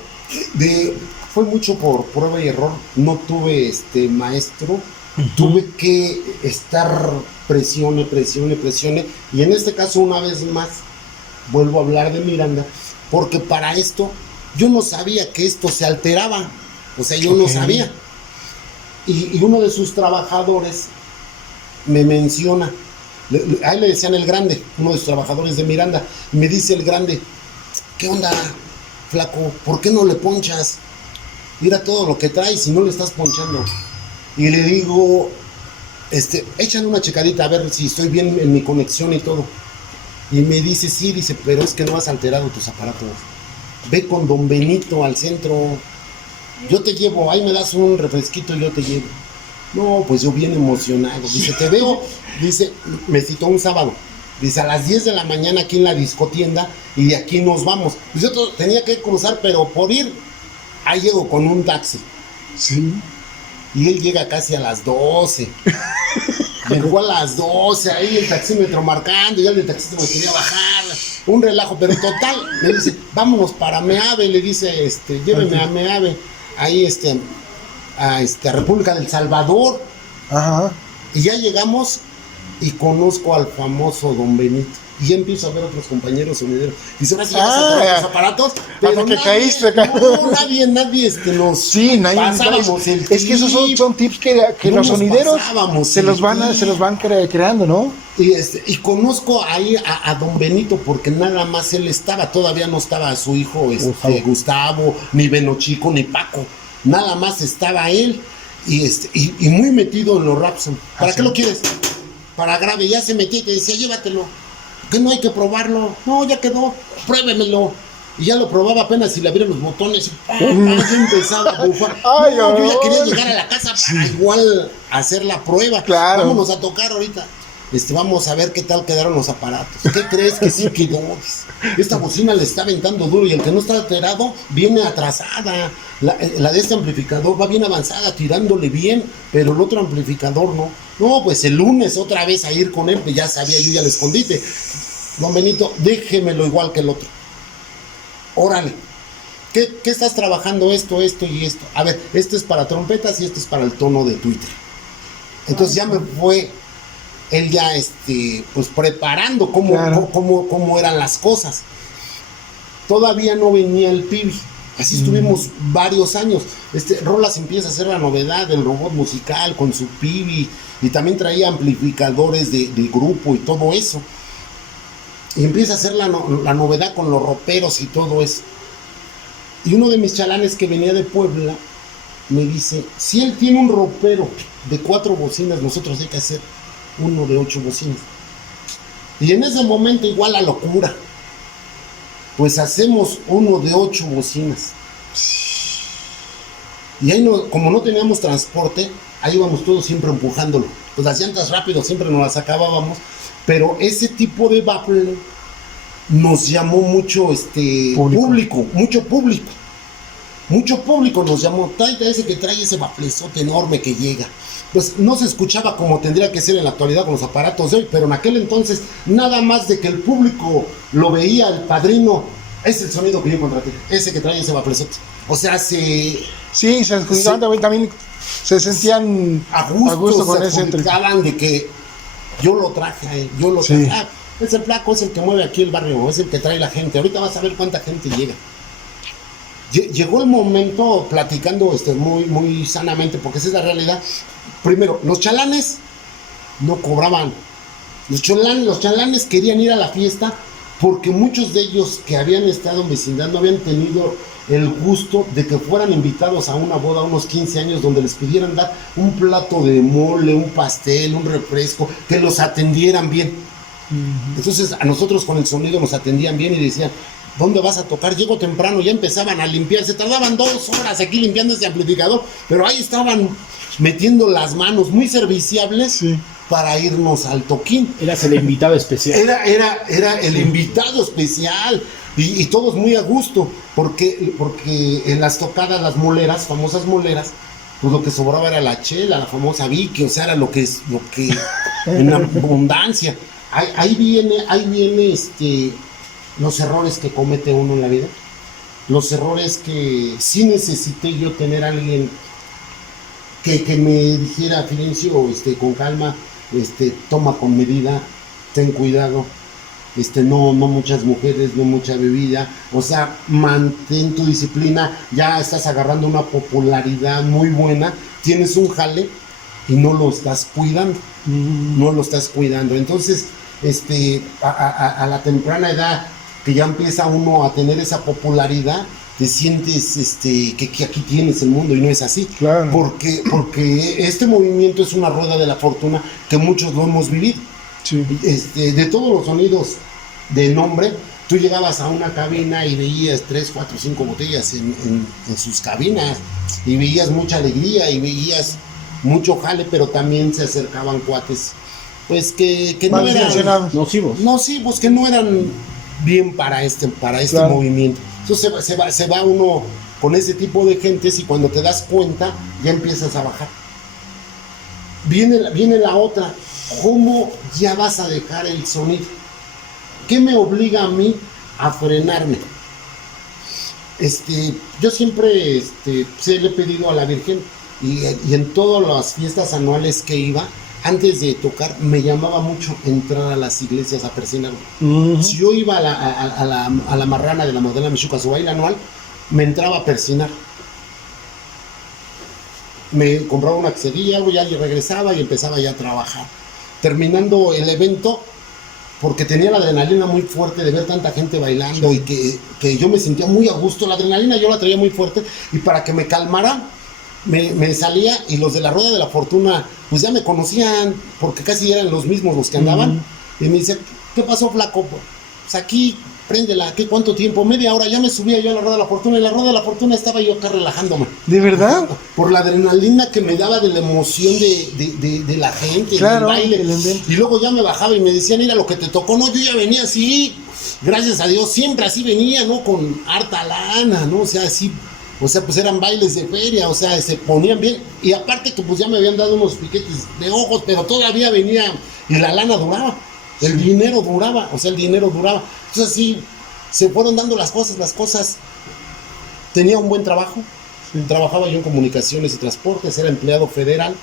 Fue mucho por prueba y error. No tuve maestro. Tuve que estar presione. Y en este caso, una vez más, vuelvo a hablar de Miranda, porque para esto yo no sabía que esto se alteraba. O sea, yo no sabía. Y uno de sus trabajadores me menciona. A él le decían el grande, uno de los trabajadores de Miranda. Me dice el grande: ¿qué onda, flaco? ¿Por qué no le ponchas? Mira todo lo que traes y no le estás ponchando. Y le digo, échale una checadita a ver si estoy bien en mi conexión y todo. Y me dice, sí, pero es que no has alterado tus aparatos. Ve con don Benito al centro. Yo te llevo, ahí me das un refresquito y yo te llevo. No, pues yo bien emocionado. Dice, te veo, dice, me citó un sábado. Dice, a las 10 de la mañana aquí en la discotienda y de aquí nos vamos. Pues yo tenía que cruzar, pero por ir, ahí llego con un taxi. Sí. Y él llega casi a las 12. Llegó a las 12, ahí el taxímetro marcando, ya el taxímetro me quería bajar. Un relajo, pero total, me dice, vámonos para Meave, le dice, lléveme a Meave, ahí a República del Salvador. Ajá. Y ya llegamos y conozco al famoso don Benito. Y ya empiezo a ver otros compañeros sonideros. Dice, ahora sí ya vas a traer los aparatos. Pero que nadie, caíste acá. No, nadie nos Sí, pasábamos el es que esos son tips que no los nos sonideros pasábamos se los van creando, ¿no? Y conozco ahí a don Benito porque nada más él estaba, todavía no estaba su hijo Gustavo, ni Beno Chico, ni Paco. Nada más estaba él y muy metido en los raps. ¿Para qué lo quieres? Para grave, ya se metía y te decía, llévatelo. Que no hay que probarlo. No, ya quedó, pruébemelo. Y ya lo probaba apenas si le abrieron los botones. Y yo empezaba a bufar. Ay, No, yo ya ay. quería llegar a la casa para igual hacer la prueba. Claro. Vámonos a tocar ahorita. Vamos a ver qué tal quedaron los aparatos. ¿Qué crees que sí quedó? Esta bocina le está aventando duro y el que no está alterado viene atrasada. La de este amplificador va bien avanzada, tirándole bien, pero el otro amplificador no. No, pues el lunes otra vez a ir con él, pues ya sabía yo ya el escondite. Don Benito, déjemelo igual que el otro. Órale. ¿Qué estás trabajando? Esto y esto. A ver, esto es para trompetas y esto es para el tono de Twitter. Entonces ya me fue él ya pues preparando cómo eran las cosas. Todavía no venía el Pibi. Así estuvimos varios años. Rolas empieza a hacer la novedad del robot musical con su pibi y también traía amplificadores de grupo y todo eso. Y empieza a hacer la novedad con los roperos y todo eso. Y uno de mis chalanes que venía de Puebla me dice, si él tiene un ropero de 4 bocinas, nosotros hay que hacer uno de 8 bocinas. Y en ese momento igual la locura. Pues hacemos uno de 8 bocinas. Y ahí como no teníamos transporte, ahí íbamos todos siempre empujándolo. Pues las llantas rápido siempre nos las acabábamos. Pero ese tipo de baffle nos llamó mucho público. Mucho público nos llamó. Tráete ese que trae ese bafflezote enorme que llega. Pues no se escuchaba como tendría que ser en la actualidad con los aparatos de hoy, pero en aquel entonces, nada más de que el público lo veía, el padrino, es el sonido que yo contraté, ese que trae ese bafflezote. O sea, sí, se escuchaban también se sentían a gusto con ese entregaban de que yo lo traje, traje. Es el flaco, es el que mueve aquí el barrio, es el que trae la gente. Ahorita vas a ver cuánta gente llega. Llegó el momento, platicando muy, muy sanamente, porque esa es la realidad. Primero, los chalanes no cobraban. Los chalanes querían ir a la fiesta porque muchos de ellos que habían estado en vecindad no habían tenido el gusto de que fueran invitados a una boda a unos 15 años donde les pudieran dar un plato de mole, un pastel, un refresco, que los atendieran bien. Uh-huh. Entonces a nosotros con el sonido nos atendían bien y decían, ¿dónde vas a tocar? Llego temprano, ya empezaban a limpiar, se tardaban 2 horas aquí limpiando ese amplificador, pero ahí estaban metiendo las manos muy serviciables, sí, para irnos al toquín. Eras el invitado especial. Era el invitado especial y todos muy a gusto, porque en las tocadas, las moleras, famosas moleras, pues lo que sobraba era la chela, la famosa Vicky, o sea, era lo que en abundancia. Ahí viene los errores que comete uno en la vida, los errores que sí necesité yo tener a alguien que me dijera, Fidencio, con calma, toma con medida, ten cuidado, no muchas mujeres, no mucha bebida, o sea, mantén tu disciplina, ya estás agarrando una popularidad muy buena, tienes un jale y no lo estás cuidando, entonces, a la temprana edad, que ya empieza uno a tener esa popularidad, te sientes que aquí tienes el mundo, y no es así. Claro. Porque este movimiento es una rueda de la fortuna que muchos lo hemos vivido. Sí. De todos los sonidos de nombre, tú llegabas a una cabina y veías 3, 4, 5 botellas en sus cabinas, y veías mucha alegría y veías mucho jale, pero también se acercaban cuates pues que no eran nocivos, que no eran bien para este claro, movimiento. Entonces se va uno con ese tipo de gentes, y cuando te das cuenta ya empiezas a bajar. Viene la otra, ¿cómo ya vas a dejar el sonido? ¿Qué me obliga a mí a frenarme? Yo siempre le he pedido a la Virgen, y en todas las fiestas anuales que iba, antes de tocar, me llamaba mucho entrar a las iglesias a persinarme. Uh-huh. Si yo iba a la marrana de la Magdalena Michuca, su baile anual, me entraba a persinar. Me compraba una quesadilla, ya regresaba y empezaba ya a trabajar. Terminando el evento, porque tenía la adrenalina muy fuerte de ver tanta gente bailando, sí, y que yo me sentía muy a gusto. La adrenalina yo la traía muy fuerte, y para que me calmara, me salía, y los de la Rueda de la Fortuna pues ya me conocían, porque casi eran los mismos los que andaban. Uh-huh. Y me decían, ¿qué pasó, flaco? Pues aquí, préndela. ¿Qué cuánto tiempo? Media hora. Ya me subía yo a la Rueda de la Fortuna, y la Rueda de la Fortuna estaba yo acá relajándome. ¿De verdad? Por la adrenalina que me daba de la emoción de la gente, claro, del baile. Y luego ya me bajaba y me decían, mira lo que te tocó. No, yo ya venía así, gracias a Dios, siempre así venía, ¿no? Con harta lana, ¿no? O sea, así, pues eran bailes de feria, o sea, se ponían bien. Y aparte que pues ya me habían dado unos piquetes de ojos, pero todavía venía, y la lana duraba, el dinero duraba. Entonces sí, se fueron dando las cosas. Tenía un buen trabajo, sí, trabajaba yo en comunicaciones y transportes, era empleado federal,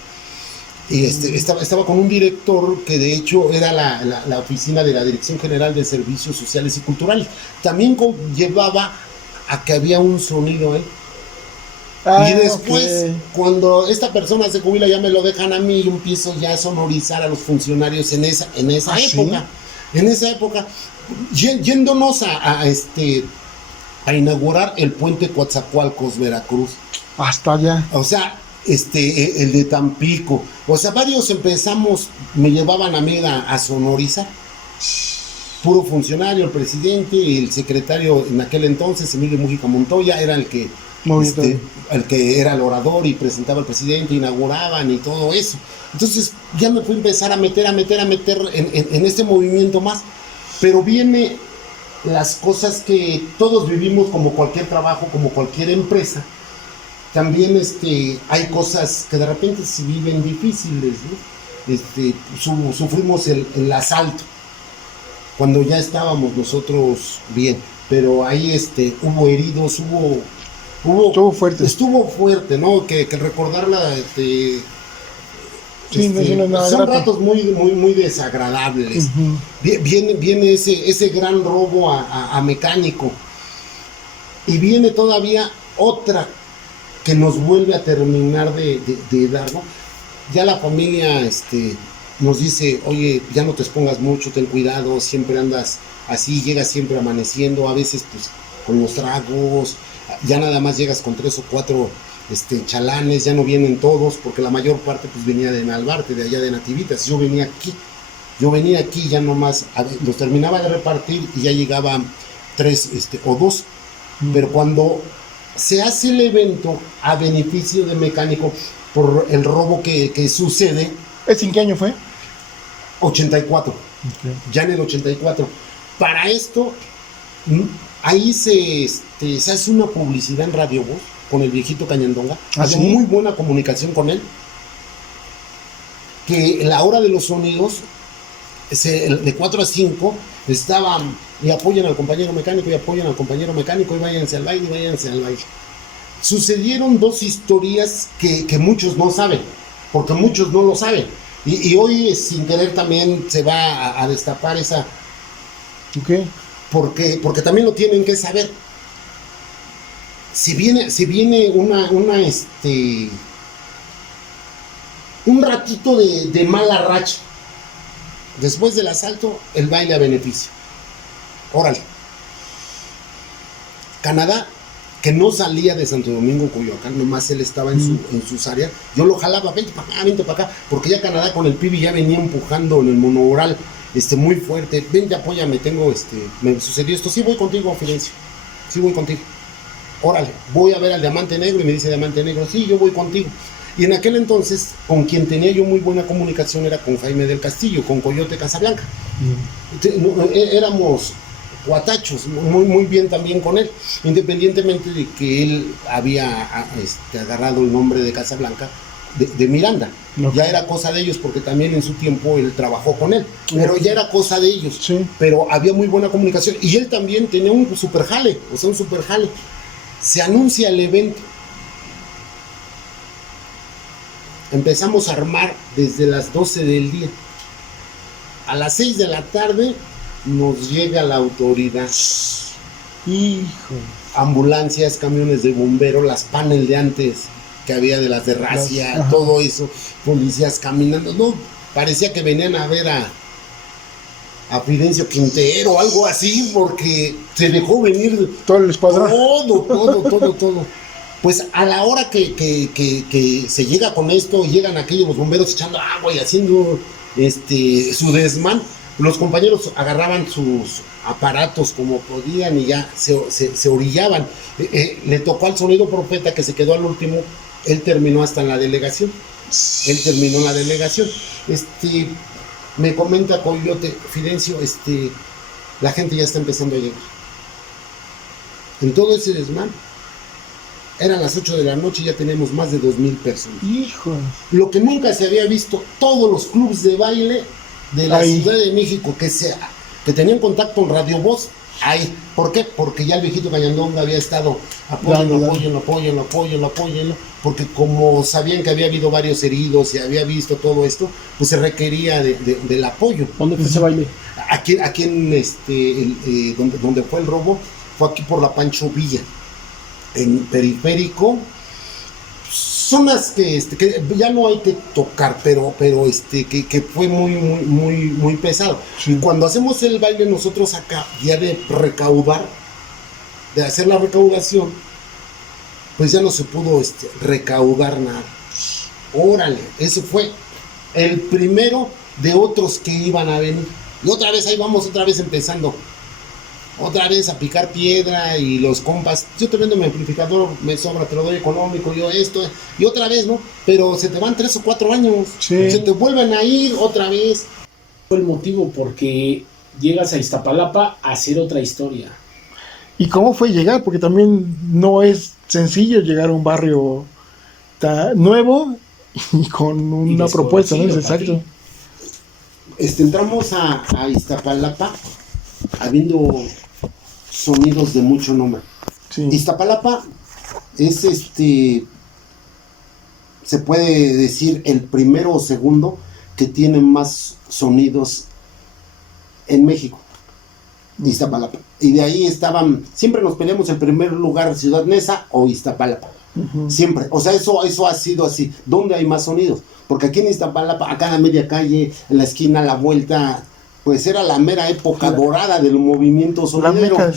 y estaba con un director que de hecho era la oficina de la Dirección General de Servicios Sociales y Culturales. También llevaba a que había un sonido ahí. Ah, Y después, ok. cuando esta persona se jubila, ya me lo dejan a mí y empiezo ya a sonorizar a los funcionarios en esa ¿Ah, época. En esa época, yéndonos a inaugurar el puente Coatzacoalcos, Veracruz. Hasta allá. O sea, el de Tampico. O sea, varios empezamos, me llevaban a mí a sonorizar. Puro funcionario, el presidente, el secretario en aquel entonces, Emilio Mújica Montoya, era el que era el orador y presentaba al presidente, inauguraban y todo eso. Entonces ya me fui a empezar a meter en este movimiento más. Pero viene las cosas que todos vivimos, como cualquier trabajo, como cualquier empresa. También hay cosas que de repente se viven difíciles, ¿no? Sufrimos el asalto cuando ya estábamos nosotros bien, pero ahí hubo heridos, estuvo fuerte, ¿no? Que recordarla, Sí, no es nada son grato. ratos muy desagradables. Ujú. Viene ese gran robo a Mecánico, y viene todavía otra que nos vuelve a terminar de dar, ¿no? Ya la familia nos dice, oye, ya no te expongas mucho, ten cuidado, siempre andas así, llegas siempre amaneciendo, a veces pues con los tragos, ya nada más llegas con 3 o 4 chalanes, ya no vienen todos, porque la mayor parte pues venía de Malvarte, de allá de Nativitas. Yo venía aquí ya nomás, los terminaba de repartir y ya llegaban 3 o 2, pero cuando se hace el evento a beneficio de Mecánico por el robo que sucede. ¿Es en qué año fue? 84, ya en el 84. Para esto, ahí se hace una publicidad en Radio Voz con el viejito Cañandonga. Había ¿sí? muy buena comunicación con él. Que la hora de los sonidos, de 4 a 5, estaban y apoyan al compañero mecánico, y váyanse al baile. Sucedieron 2 historias que muchos no saben, porque muchos no lo saben. Y hoy, sin querer, también se va a destapar esa. Okay. Porque también lo tienen que saber. Si viene un ratito de mala racha, después del asalto, el baile a beneficio. Órale. Canadá, que no salía de Santo Domingo, Coyoacán, nomás él estaba en sus áreas. Yo lo jalaba, vente para acá, porque ya Canadá con el Pibi ya venía empujando en el monooral, muy fuerte. Vente, apóyame, me sucedió esto. Sí, voy contigo, Fidencio. Sí, voy contigo. Órale, voy a ver al Diamante Negro, y me dice Diamante Negro, sí, yo voy contigo. Y en aquel entonces, con quien tenía yo muy buena comunicación era con Jaime del Castillo, con Coyote Casablanca. Éramos guatachos, muy bien también con él, independientemente de que él había agarrado el nombre de Casablanca de Miranda. Okay. Ya era cosa de ellos, porque también en su tiempo él trabajó con él, pero ya era cosa de ellos. Sí. Pero había muy buena comunicación, y él también tenía un super jale. Se anuncia el evento, empezamos a armar desde las 12 del día. A las 6 de la tarde nos llega la autoridad. Hijo. Ambulancias, camiones de bomberos, las panel de antes que había de las de racia, todo eso, policías caminando. No, parecía que venían a ver a Fidencio Quintero o algo así, porque se dejó venir todo el escuadrón. Todo. Pues a la hora que se llega con esto, llegan aquellos los bomberos echando agua y haciendo su desmán, los compañeros agarraban sus aparatos como podían y ya se orillaban. Le tocó al Sonido Profeta, que se quedó al último. Él terminó hasta en la delegación. Me comenta Coyote, Fidencio, la gente ya está empezando a llegar. En todo ese desmán, eran las 8 de la noche y ya tenemos más de 2,000 personas. Hijo. Lo que nunca se había visto, todos los clubes de baile de la Ciudad de México que tenían contacto con Radio Voz, ahí. ¿Por qué? Porque ya el viejito Cañandonga había estado apóyenlo, porque como sabían que había habido varios heridos y había visto todo esto, pues se requería del apoyo. ¿Dónde fue ese baile? Aquí en donde fue el robo, fue aquí por la Pancho Villa. en Periférico, zonas que ya no hay que tocar, pero que fue muy pesado. Sí. Y cuando hacemos el baile nosotros acá, ya de recaudar, de hacer la recaudación, pues ya no se pudo recaudar nada. Órale, ese fue el primero de otros que iban a venir. Y otra vez ahí vamos, otra vez empezando. Otra vez a picar piedra y los compas, yo te vendo mi amplificador, me sobra, te lo doy económico, yo esto, y otra vez, ¿no? Pero se te van 3 o 4 años, Sí. se te vuelven a ir otra vez. Fue el motivo porque llegas a Iztapalapa a hacer otra historia. ¿Y cómo fue llegar? Porque también no es sencillo llegar a un barrio nuevo y con una propuesta, ¿no? desconocido, Exacto. Entramos a Iztapalapa habiendo sonidos de mucho nombre. Sí. Iztapalapa es se puede decir el primero o segundo que tiene más sonidos en México. Iztapalapa. Y de ahí siempre nos peleamos en primer lugar Ciudad Neza o Iztapalapa. Uh-huh. Siempre. O sea, eso ha sido así. ¿Dónde hay más sonidos? Porque aquí en Iztapalapa, acá en la media calle, en la esquina, a la vuelta, pues era la mera época dorada del movimiento La sonidero. meca del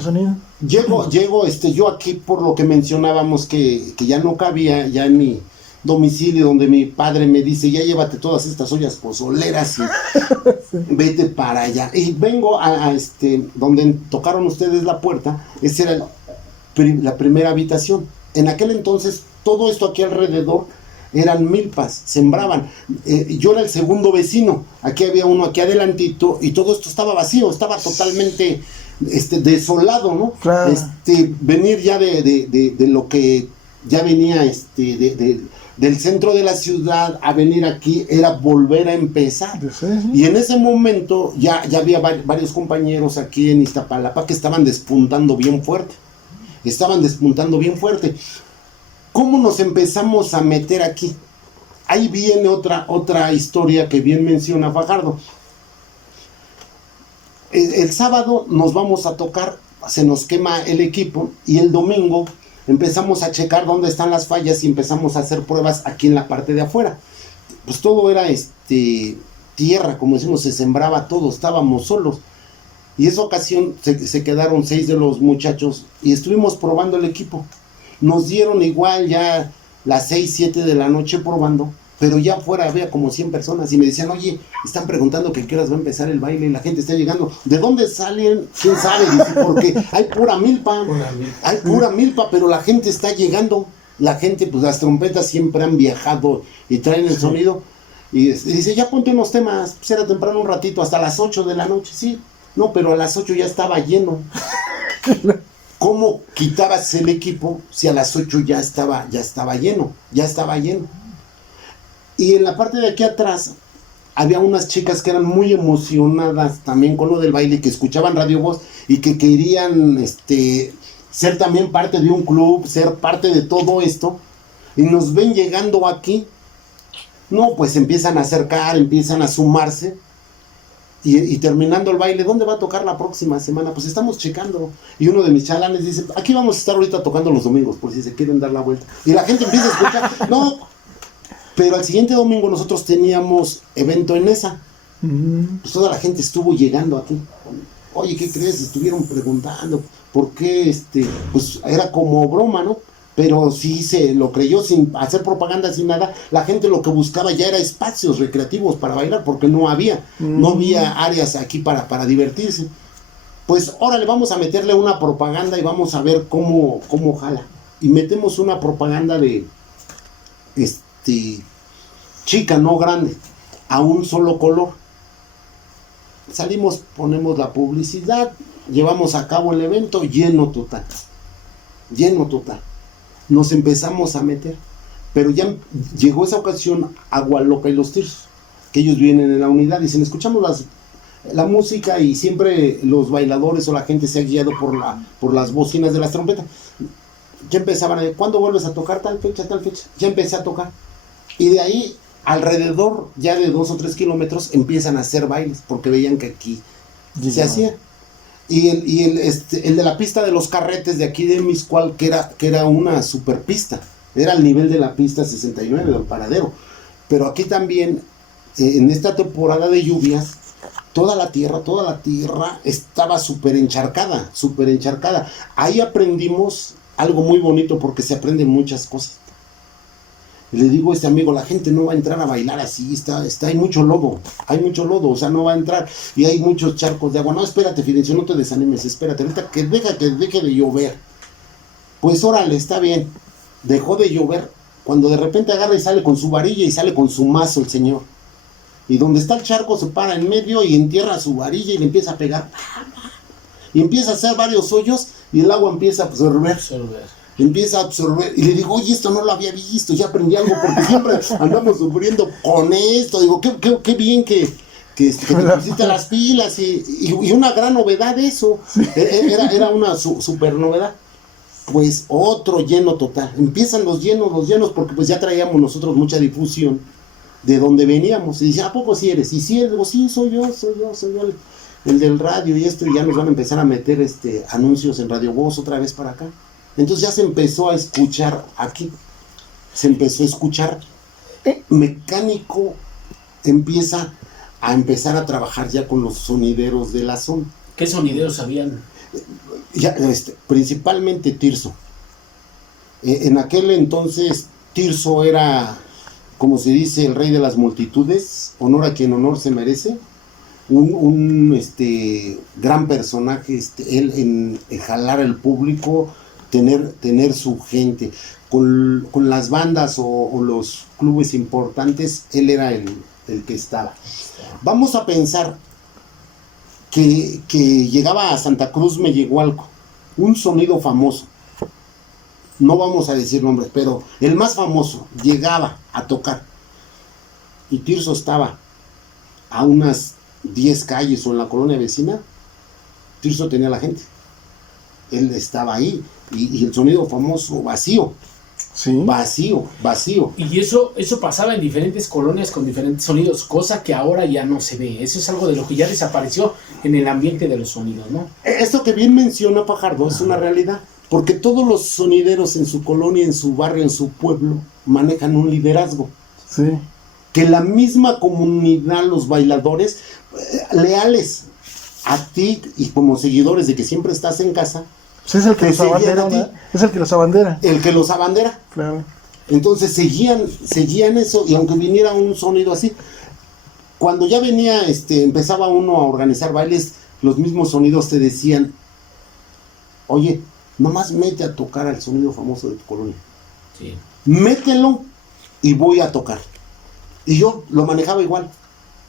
sonido. Llego, yo aquí por lo que mencionábamos que ya no cabía, ya en mi domicilio donde mi padre me dice, ya llévate todas estas ollas pozoleras y vete para allá. Y vengo a donde tocaron ustedes la puerta, esa era la primera habitación. En aquel entonces, todo esto aquí alrededor eran milpas, sembraban. Yo era el segundo vecino, aquí había uno aquí adelantito y todo esto estaba vacío, estaba totalmente desolado, ¿no? Claro. Venir ya de lo que ya venía del centro de la ciudad a venir aquí era volver a empezar. Sí. Y en ese momento ya había varios compañeros aquí en Iztapalapa que estaban despuntando bien fuerte. ¿Cómo nos empezamos a meter aquí? Ahí viene otra historia que bien menciona Fajardo. El sábado nos vamos a tocar, se nos quema el equipo y el domingo empezamos a checar dónde están las fallas y empezamos a hacer pruebas aquí en la parte de afuera. Pues todo era tierra, como decimos, se sembraba todo, estábamos solos. Y esa ocasión se quedaron 6 de los muchachos y estuvimos probando el equipo. Nos dieron igual ya las 6, 7 de la noche probando, pero ya afuera había como 100 personas y me decían, oye, están preguntando que qué horas va a empezar el baile y la gente está llegando. ¿De dónde salen? ¿Quién sabe? Dice, porque hay pura milpa, pero la gente está llegando. La gente, pues las trompetas siempre han viajado y traen el sonido. Y dice, ya ponte unos temas, pues era temprano un ratito, hasta las 8 de la noche, sí. No, pero a las 8 ya estaba lleno. ¿Cómo quitabas el equipo si a las 8 ya estaba lleno? Y en la parte de aquí atrás había unas chicas que eran muy emocionadas también con lo del baile, que escuchaban Radio Voz y que querían ser también parte de un club, ser parte de todo esto. Y nos ven llegando aquí. No, pues empiezan a acercar, empiezan a sumarse. Y terminando el baile, ¿dónde va a tocar la próxima semana? Pues estamos checando. Y uno de mis chalanes dice, aquí vamos a estar ahorita tocando los domingos, por si se quieren dar la vuelta. Y la gente empieza a escuchar. No, pero al siguiente domingo nosotros teníamos evento en esa. Pues toda la gente estuvo llegando aquí. Oye, ¿qué crees? Estuvieron preguntando por qué, pues era como broma, ¿no? Pero sí se lo creyó sin hacer propaganda, sin nada. La gente lo que buscaba ya era espacios recreativos para bailar, porque no había áreas aquí para divertirse. Pues órale, vamos a meterle una propaganda y vamos a ver cómo jala. Y metemos una propaganda de chica, no grande, a un solo color. Salimos, ponemos la publicidad, llevamos a cabo el evento, lleno total. Nos empezamos a meter, pero ya llegó esa ocasión Agua Loca y los Tirsos, que ellos vienen en la unidad y dicen, escuchamos la música y siempre los bailadores o la gente se ha guiado por las bocinas de las trompetas. Ya empezaban a decir, ¿cuándo vuelves a tocar? Tal fecha, ya empecé a tocar. Y de ahí, alrededor ya de 2 o 3 kilómetros, empiezan a hacer bailes, porque veían que aquí se hacía. el de la pista de los carretes de aquí de Miscual, que era una super pista, era al nivel de la pista 69 del Paradero. Pero aquí también, en esta temporada de lluvias, toda la tierra estaba súper encharcada. Ahí aprendimos algo muy bonito, porque se aprenden muchas cosas. Le digo a este amigo, la gente no va a entrar a bailar así, hay mucho lodo, o sea, no va a entrar, y hay muchos charcos de agua. No, espérate, Fidencio, no te desanimes, espérate, ahorita que deje de llover. Pues órale, está bien, dejó de llover, cuando de repente agarra y sale con su varilla y sale con su mazo el señor. Y donde está el charco se para en medio y entierra su varilla y le empieza a pegar. Y empieza a hacer varios hoyos y el agua empieza a absorber. Empieza a absorber, y le digo, oye, esto no lo había visto, ya aprendí algo, porque siempre andamos sufriendo con esto. Digo, qué bien que te pusiste las pilas, y una gran novedad eso, era una super novedad. Pues otro lleno total, empiezan los llenos, porque pues ya traíamos nosotros mucha difusión de donde veníamos, y dice, ¿a poco sí eres? Y sí, digo, sí, soy yo el del radio y esto, y ya nos van a empezar a meter anuncios en Radio Voz otra vez para acá. Entonces ya se empezó a escuchar aquí, Mecánico empieza a trabajar ya con los sonideros de la zona. ¿Qué sonideros habían? Ya, principalmente Tirso. En aquel entonces Tirso era, como se dice, el rey de las multitudes, honor a quien honor se merece. Un gran personaje, él en jalar al público, tener su gente. Con las bandas o los clubes importantes, él era el que estaba. Vamos a pensar que llegaba a Santa Cruz Mellehualco, un sonido famoso. No vamos a decir nombres, pero el más famoso llegaba a tocar. Y Tirso estaba a unas 10 calles o en la colonia vecina. Tirso tenía la gente. Él estaba ahí. Y el sonido famoso vacío. Sí. Vacío. Y eso pasaba en diferentes colonias con diferentes sonidos, cosa que ahora ya no se ve. Eso es algo de lo que ya desapareció en el ambiente de los sonidos, ¿no? Esto que bien menciona Fajardo es una realidad, porque todos los sonideros en su colonia, en su barrio, en su pueblo, manejan un liderazgo. Sí. Que la misma comunidad, los bailadores, leales a ti y como seguidores de que siempre estás en casa, pues es el que los abandera, ¿no? Es el que los abandera. El que los abandera. Claro. Entonces seguían eso, y aunque viniera un sonido así, cuando ya venía, empezaba uno a organizar bailes, los mismos sonidos te decían, oye, nomás mete a tocar al sonido famoso de tu colonia. Sí. Mételo y voy a tocar. Y yo lo manejaba igual.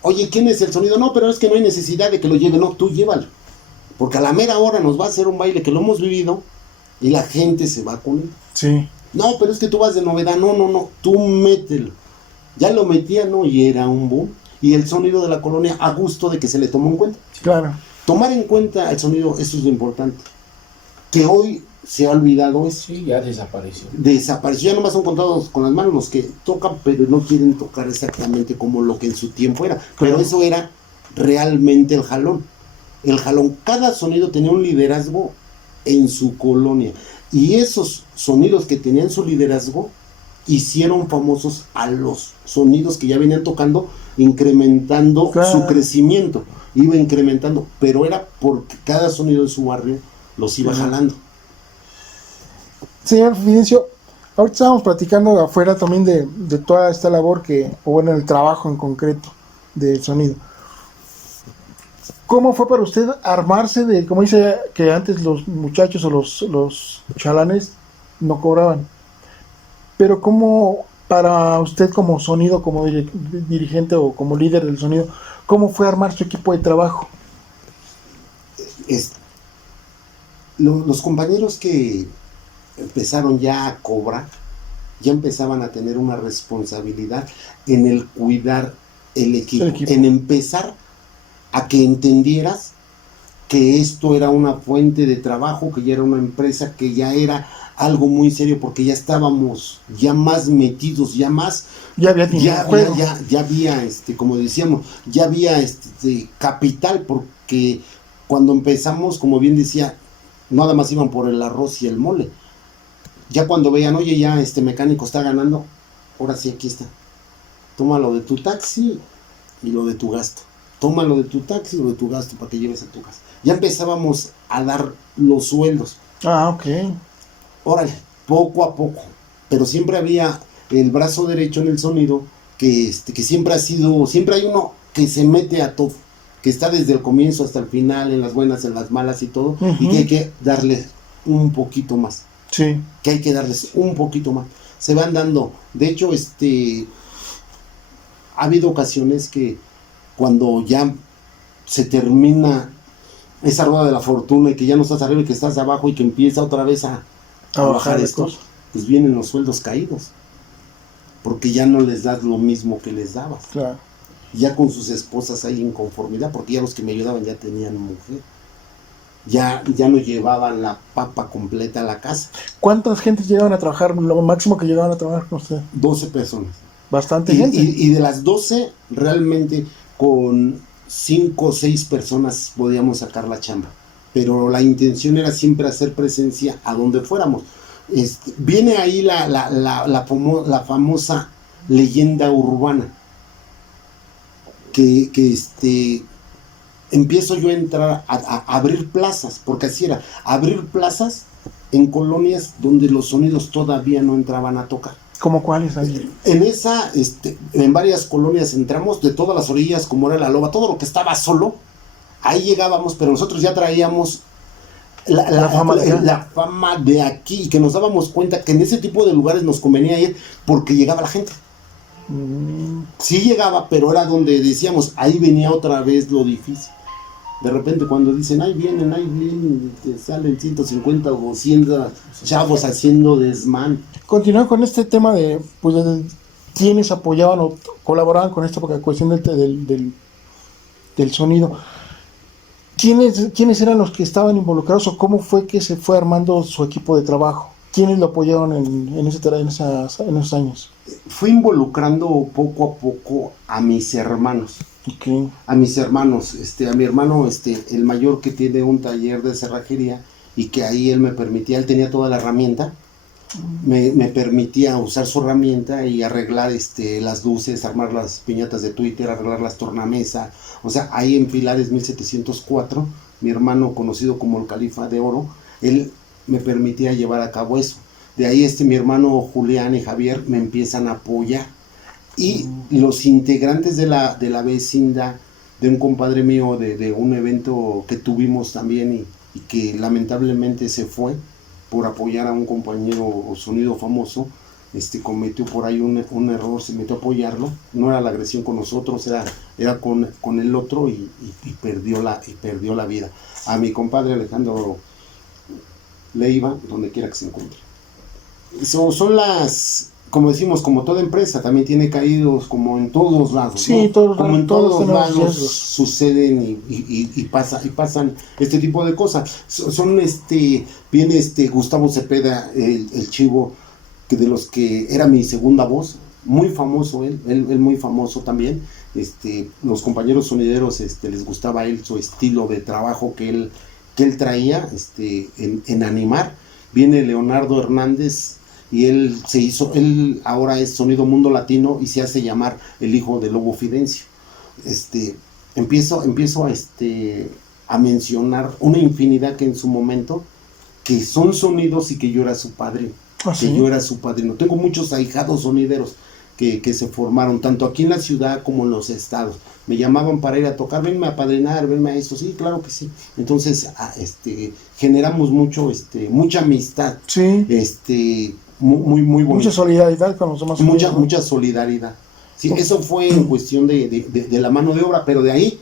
Oye, ¿quién es el sonido? No, pero es que no hay necesidad de que lo lleve. No, tú llévalo. Porque a la mera hora nos va a hacer un baile que lo hemos vivido y la gente se va con él. Sí. No, pero es que tú vas de novedad. No, tú mételo. Ya lo metía, ¿no? Y era un boom. Y el sonido de la colonia, a gusto de que se le tomó en cuenta. Claro. Tomar en cuenta el sonido, eso es lo importante. Que hoy se ha olvidado eso. Sí, ya desapareció. Ya nomás son contados con las manos los que tocan, pero no quieren tocar exactamente como lo que en su tiempo era. Pero eso era realmente el jalón. El jalón, cada sonido tenía un liderazgo en su colonia. Y esos sonidos que tenían su liderazgo hicieron famosos a los sonidos que ya venían tocando, incrementando su crecimiento. Iba incrementando, pero era porque cada sonido de su barrio los iba jalando. Señor Fidencio, ahorita estábamos platicando afuera también de toda esta labor el trabajo en concreto del sonido. ¿Cómo fue para usted armarse como dice que antes los muchachos o los chalanes no cobraban? Pero ¿cómo para usted como sonido, como dirigente o como líder del sonido, cómo fue armar su equipo de trabajo? Los compañeros que empezaron ya a cobrar, ya empezaban a tener una responsabilidad en el cuidar el equipo. En empezar a que entendieras que esto era una fuente de trabajo, que ya era una empresa, que ya era algo muy serio, porque ya estábamos ya más metidos, ya había, como decíamos, ya había capital, porque cuando empezamos, como bien decía, nada más iban por el arroz y el mole. Ya cuando veían, oye, ya este mecánico está ganando, ahora sí, aquí está. Toma lo de tu taxi y lo de tu gasto. Toma lo de tu taxi y lo de tu gasto para que lleves a tu casa. Ya empezábamos a dar los sueldos. Ah, ok. Órale, poco a poco. Pero siempre había el brazo derecho en el sonido que siempre ha sido, siempre hay uno que se mete a todo, que está desde el comienzo hasta el final, en las buenas, en las malas y todo, y que hay que darle un poquito más. Sí. Que hay que darles un poquito más. Se van dando. De hecho, ha habido ocasiones que cuando ya se termina esa rueda de la fortuna y que ya no estás arriba y que estás abajo y que empieza otra vez a bajar esto, pues vienen los sueldos caídos. Porque ya no les das lo mismo que les dabas. Claro. Ya con sus esposas hay inconformidad, porque ya los que me ayudaban ya tenían mujer. Ya no llevaban la papa completa a la casa. ¿Cuántas gentes llegaban a trabajar? Lo máximo que llegaban a trabajar con usted. 12 personas. Bastante gente. Y de las 12, realmente con 5 o 6 personas podíamos sacar la chamba. Pero la intención era siempre hacer presencia a donde fuéramos. Viene ahí la famosa leyenda urbana. Que empiezo yo a entrar a abrir plazas, porque así era, abrir plazas en colonias donde los sonidos todavía no entraban a tocar. ¿Cómo cuáles hay? En varias colonias entramos, de todas las orillas, como era La Loba, todo lo que estaba solo, ahí llegábamos, pero nosotros ya traíamos la fama de aquí, y que nos dábamos cuenta que en ese tipo de lugares nos convenía ir porque llegaba la gente. Sí llegaba, pero era donde decíamos, ahí venía otra vez lo difícil. De repente cuando dicen, ahí vienen, te salen 150 o 200 chavos haciendo desmán. Continúa con este tema de quiénes apoyaban o colaboraban con esta cuestión del sonido. ¿Quiénes eran los que estaban involucrados o cómo fue que se fue armando su equipo de trabajo? ¿Quiénes lo apoyaron en esos años? Fui involucrando poco a poco a mis hermanos. Okay. A mis hermanos, a mi hermano, el mayor, que tiene un taller de cerrajería, y que ahí él tenía toda la herramienta, me permitía usar su herramienta y arreglar las luces, armar las piñatas de Twitter, arreglar las tornamesa. O sea, ahí en Pilares 1704, mi hermano, conocido como el Califa de Oro, él me permitía llevar a cabo eso. De ahí mi hermano Julián y Javier me empiezan a apoyar. Y los integrantes de la vecindad, de un compadre mío, de un evento que tuvimos también y que lamentablemente se fue por apoyar a un compañero sonido famoso, cometió por ahí un error, se metió a apoyarlo. No era la agresión con nosotros, era con el otro, y perdió la vida. A mi compadre Alejandro Leiva, donde quiera que se encuentre. Son las, como decimos, como toda empresa, también tiene caídos, como en todos lados. Sí, ¿no? Como en todos lados riesgos. Suceden y pasan este tipo de cosas. Viene Gustavo Cepeda, el Chivo, que de los que era mi segunda voz, muy famoso él muy famoso también. Los compañeros sonideros les gustaba a él su estilo de trabajo que él traía en animar. Viene Leonardo Hernández, y él ahora es Sonido Mundo Latino y se hace llamar el hijo de Lobo Fidencio. Empiezo a mencionar una infinidad que en su momento, que son sonidos y que yo era su padrino. ¿Sí? Yo era su padrino. Tengo muchos ahijados sonideros que se formaron, tanto aquí en la ciudad como en los estados. Me llamaban para ir a tocar, venme a padrinar, venme a esto. Sí, claro que sí. Entonces, generamos mucha amistad. Sí. Muy bonito. Mucha solidaridad con los demás. Mucha solidaridad. Sí, eso fue en cuestión de la mano de obra, pero de ahí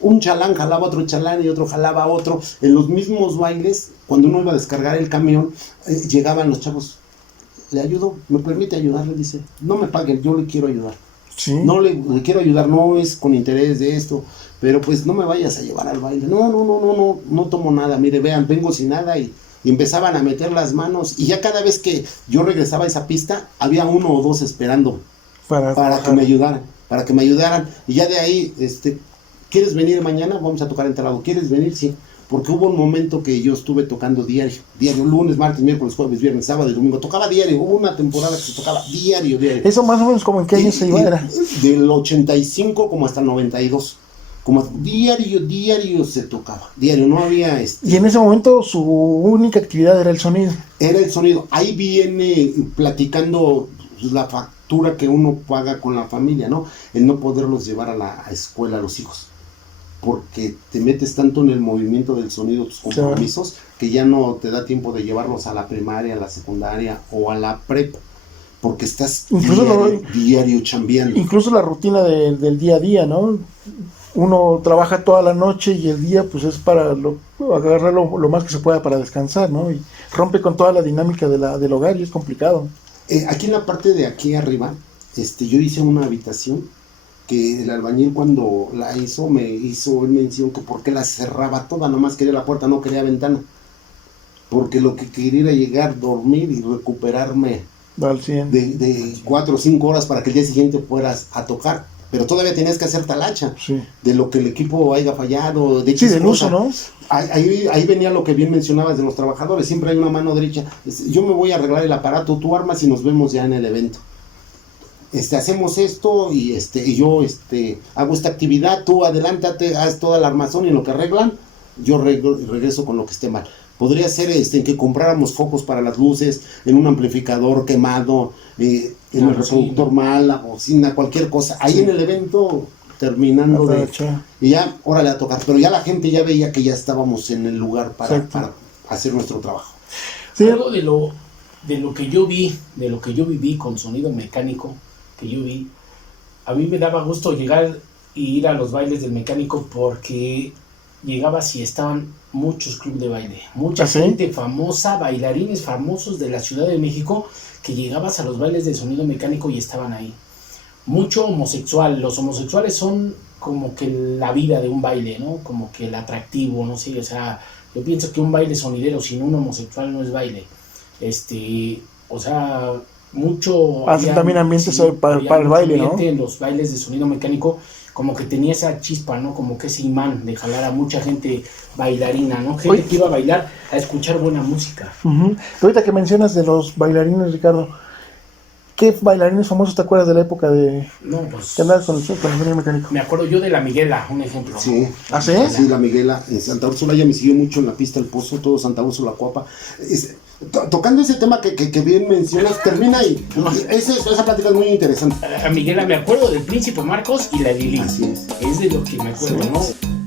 un chalán jalaba a otro chalán y otro jalaba a otro. En los mismos bailes, cuando uno iba a descargar el camión, llegaban los chavos. ¿Le ayudo? ¿Me permite ayudarle? Dice, no me paguen, yo le quiero ayudar. Sí. No le quiero ayudar, no es con interés de esto, pero pues no me vayas a llevar al baile. No tomo nada, mire, vean, vengo sin nada. Y empezaban a meter las manos, y ya cada vez que yo regresaba a esa pista, había 1 o 2 esperando para que me ayudaran, y ya de ahí ¿Quieres venir mañana? Vamos a tocar en tal lado. ¿Quieres venir? Sí. Porque hubo un momento que yo estuve tocando diario, lunes, martes, miércoles, jueves, viernes, sábado y domingo, tocaba diario, hubo una temporada que se tocaba diario. Eso más o menos como en qué año se iba, era. Del 85 como hasta el 92, como diario se tocaba, diario, no había Y en ese momento su única actividad era el sonido. Era el sonido, ahí viene platicando la factura que uno paga con la familia, ¿no? El no poderlos llevar a la escuela a los hijos. Porque te metes tanto en el movimiento del sonido, tus compromisos, que ya no te da tiempo de llevarlos a la primaria, a la secundaria o a la prepa, porque estás diario chambeando. Incluso la rutina del día a día, ¿no? Uno trabaja toda la noche y el día pues es para agarrar lo más que se pueda para descansar, ¿no? Y rompe con toda la dinámica del hogar y es complicado. Aquí en la parte de aquí arriba, yo hice una habitación que el albañil cuando la hizo, me hizo mención que por qué la cerraba toda, nomás quería la puerta, no quería ventana. Porque lo que quería era llegar, dormir y recuperarme de 4 o 5 horas para que el día siguiente fueras a tocar. Pero todavía tenías que hacer talacha de lo que el equipo haya fallado. De del uso, ¿no? Ahí venía lo que bien mencionabas de los trabajadores, siempre hay una mano derecha. Yo me voy a arreglar el aparato, tú armas y nos vemos ya en el evento. Hacemos esto y yo hago esta actividad, tú adelántate, haz toda la armazón y en lo que arreglan, yo regreso con lo que esté mal. Podría ser en que compráramos focos para las luces, en un amplificador quemado, en el reproductor mal, la bocina, cualquier cosa. Ahí en el evento, terminando y ya, órale a tocar. Pero ya la gente ya veía que ya estábamos en el lugar para hacer nuestro trabajo. Sí. Algo de lo que yo vi, de lo que yo viví con sonido mecánico, que yo vi, a mí me daba gusto llegar e ir a los bailes del mecánico porque llegabas y estaban muchos clubes de baile, mucha gente famosa, bailarines famosos de la Ciudad de México, que llegabas a los bailes del sonido mecánico y estaban ahí. Mucho homosexual, los homosexuales son como que la vida de un baile, ¿no? Como que el atractivo, no sé, o sea, yo pienso que un baile sonidero sin un homosexual no es baile. O sea, mucho hacen también ambientes para el baile, ¿no? En los bailes de sonido mecánico, como que tenía esa chispa, ¿no? Como que ese imán de jalar a mucha gente bailarina, ¿no? Gente que iba a bailar, a escuchar buena música. Ahorita que mencionas de los bailarines, Ricardo, ¿qué bailarines famosos te acuerdas de la época de que andabas con el sonido mecánico? Me acuerdo yo de la Miguela, un ejemplo. Sí. ¿Ah, sí? Sí, la Miguela. En Santa Úrsula ya me siguió mucho en la pista El Pozo, todo Santa Úrsula, Cuapa. Tocando ese tema que bien mencionas, termina ahí. Esa plática es muy interesante. A Miguela me acuerdo del Príncipe Marcos y la Lili. Así es. Es de lo que me acuerdo, ¿no?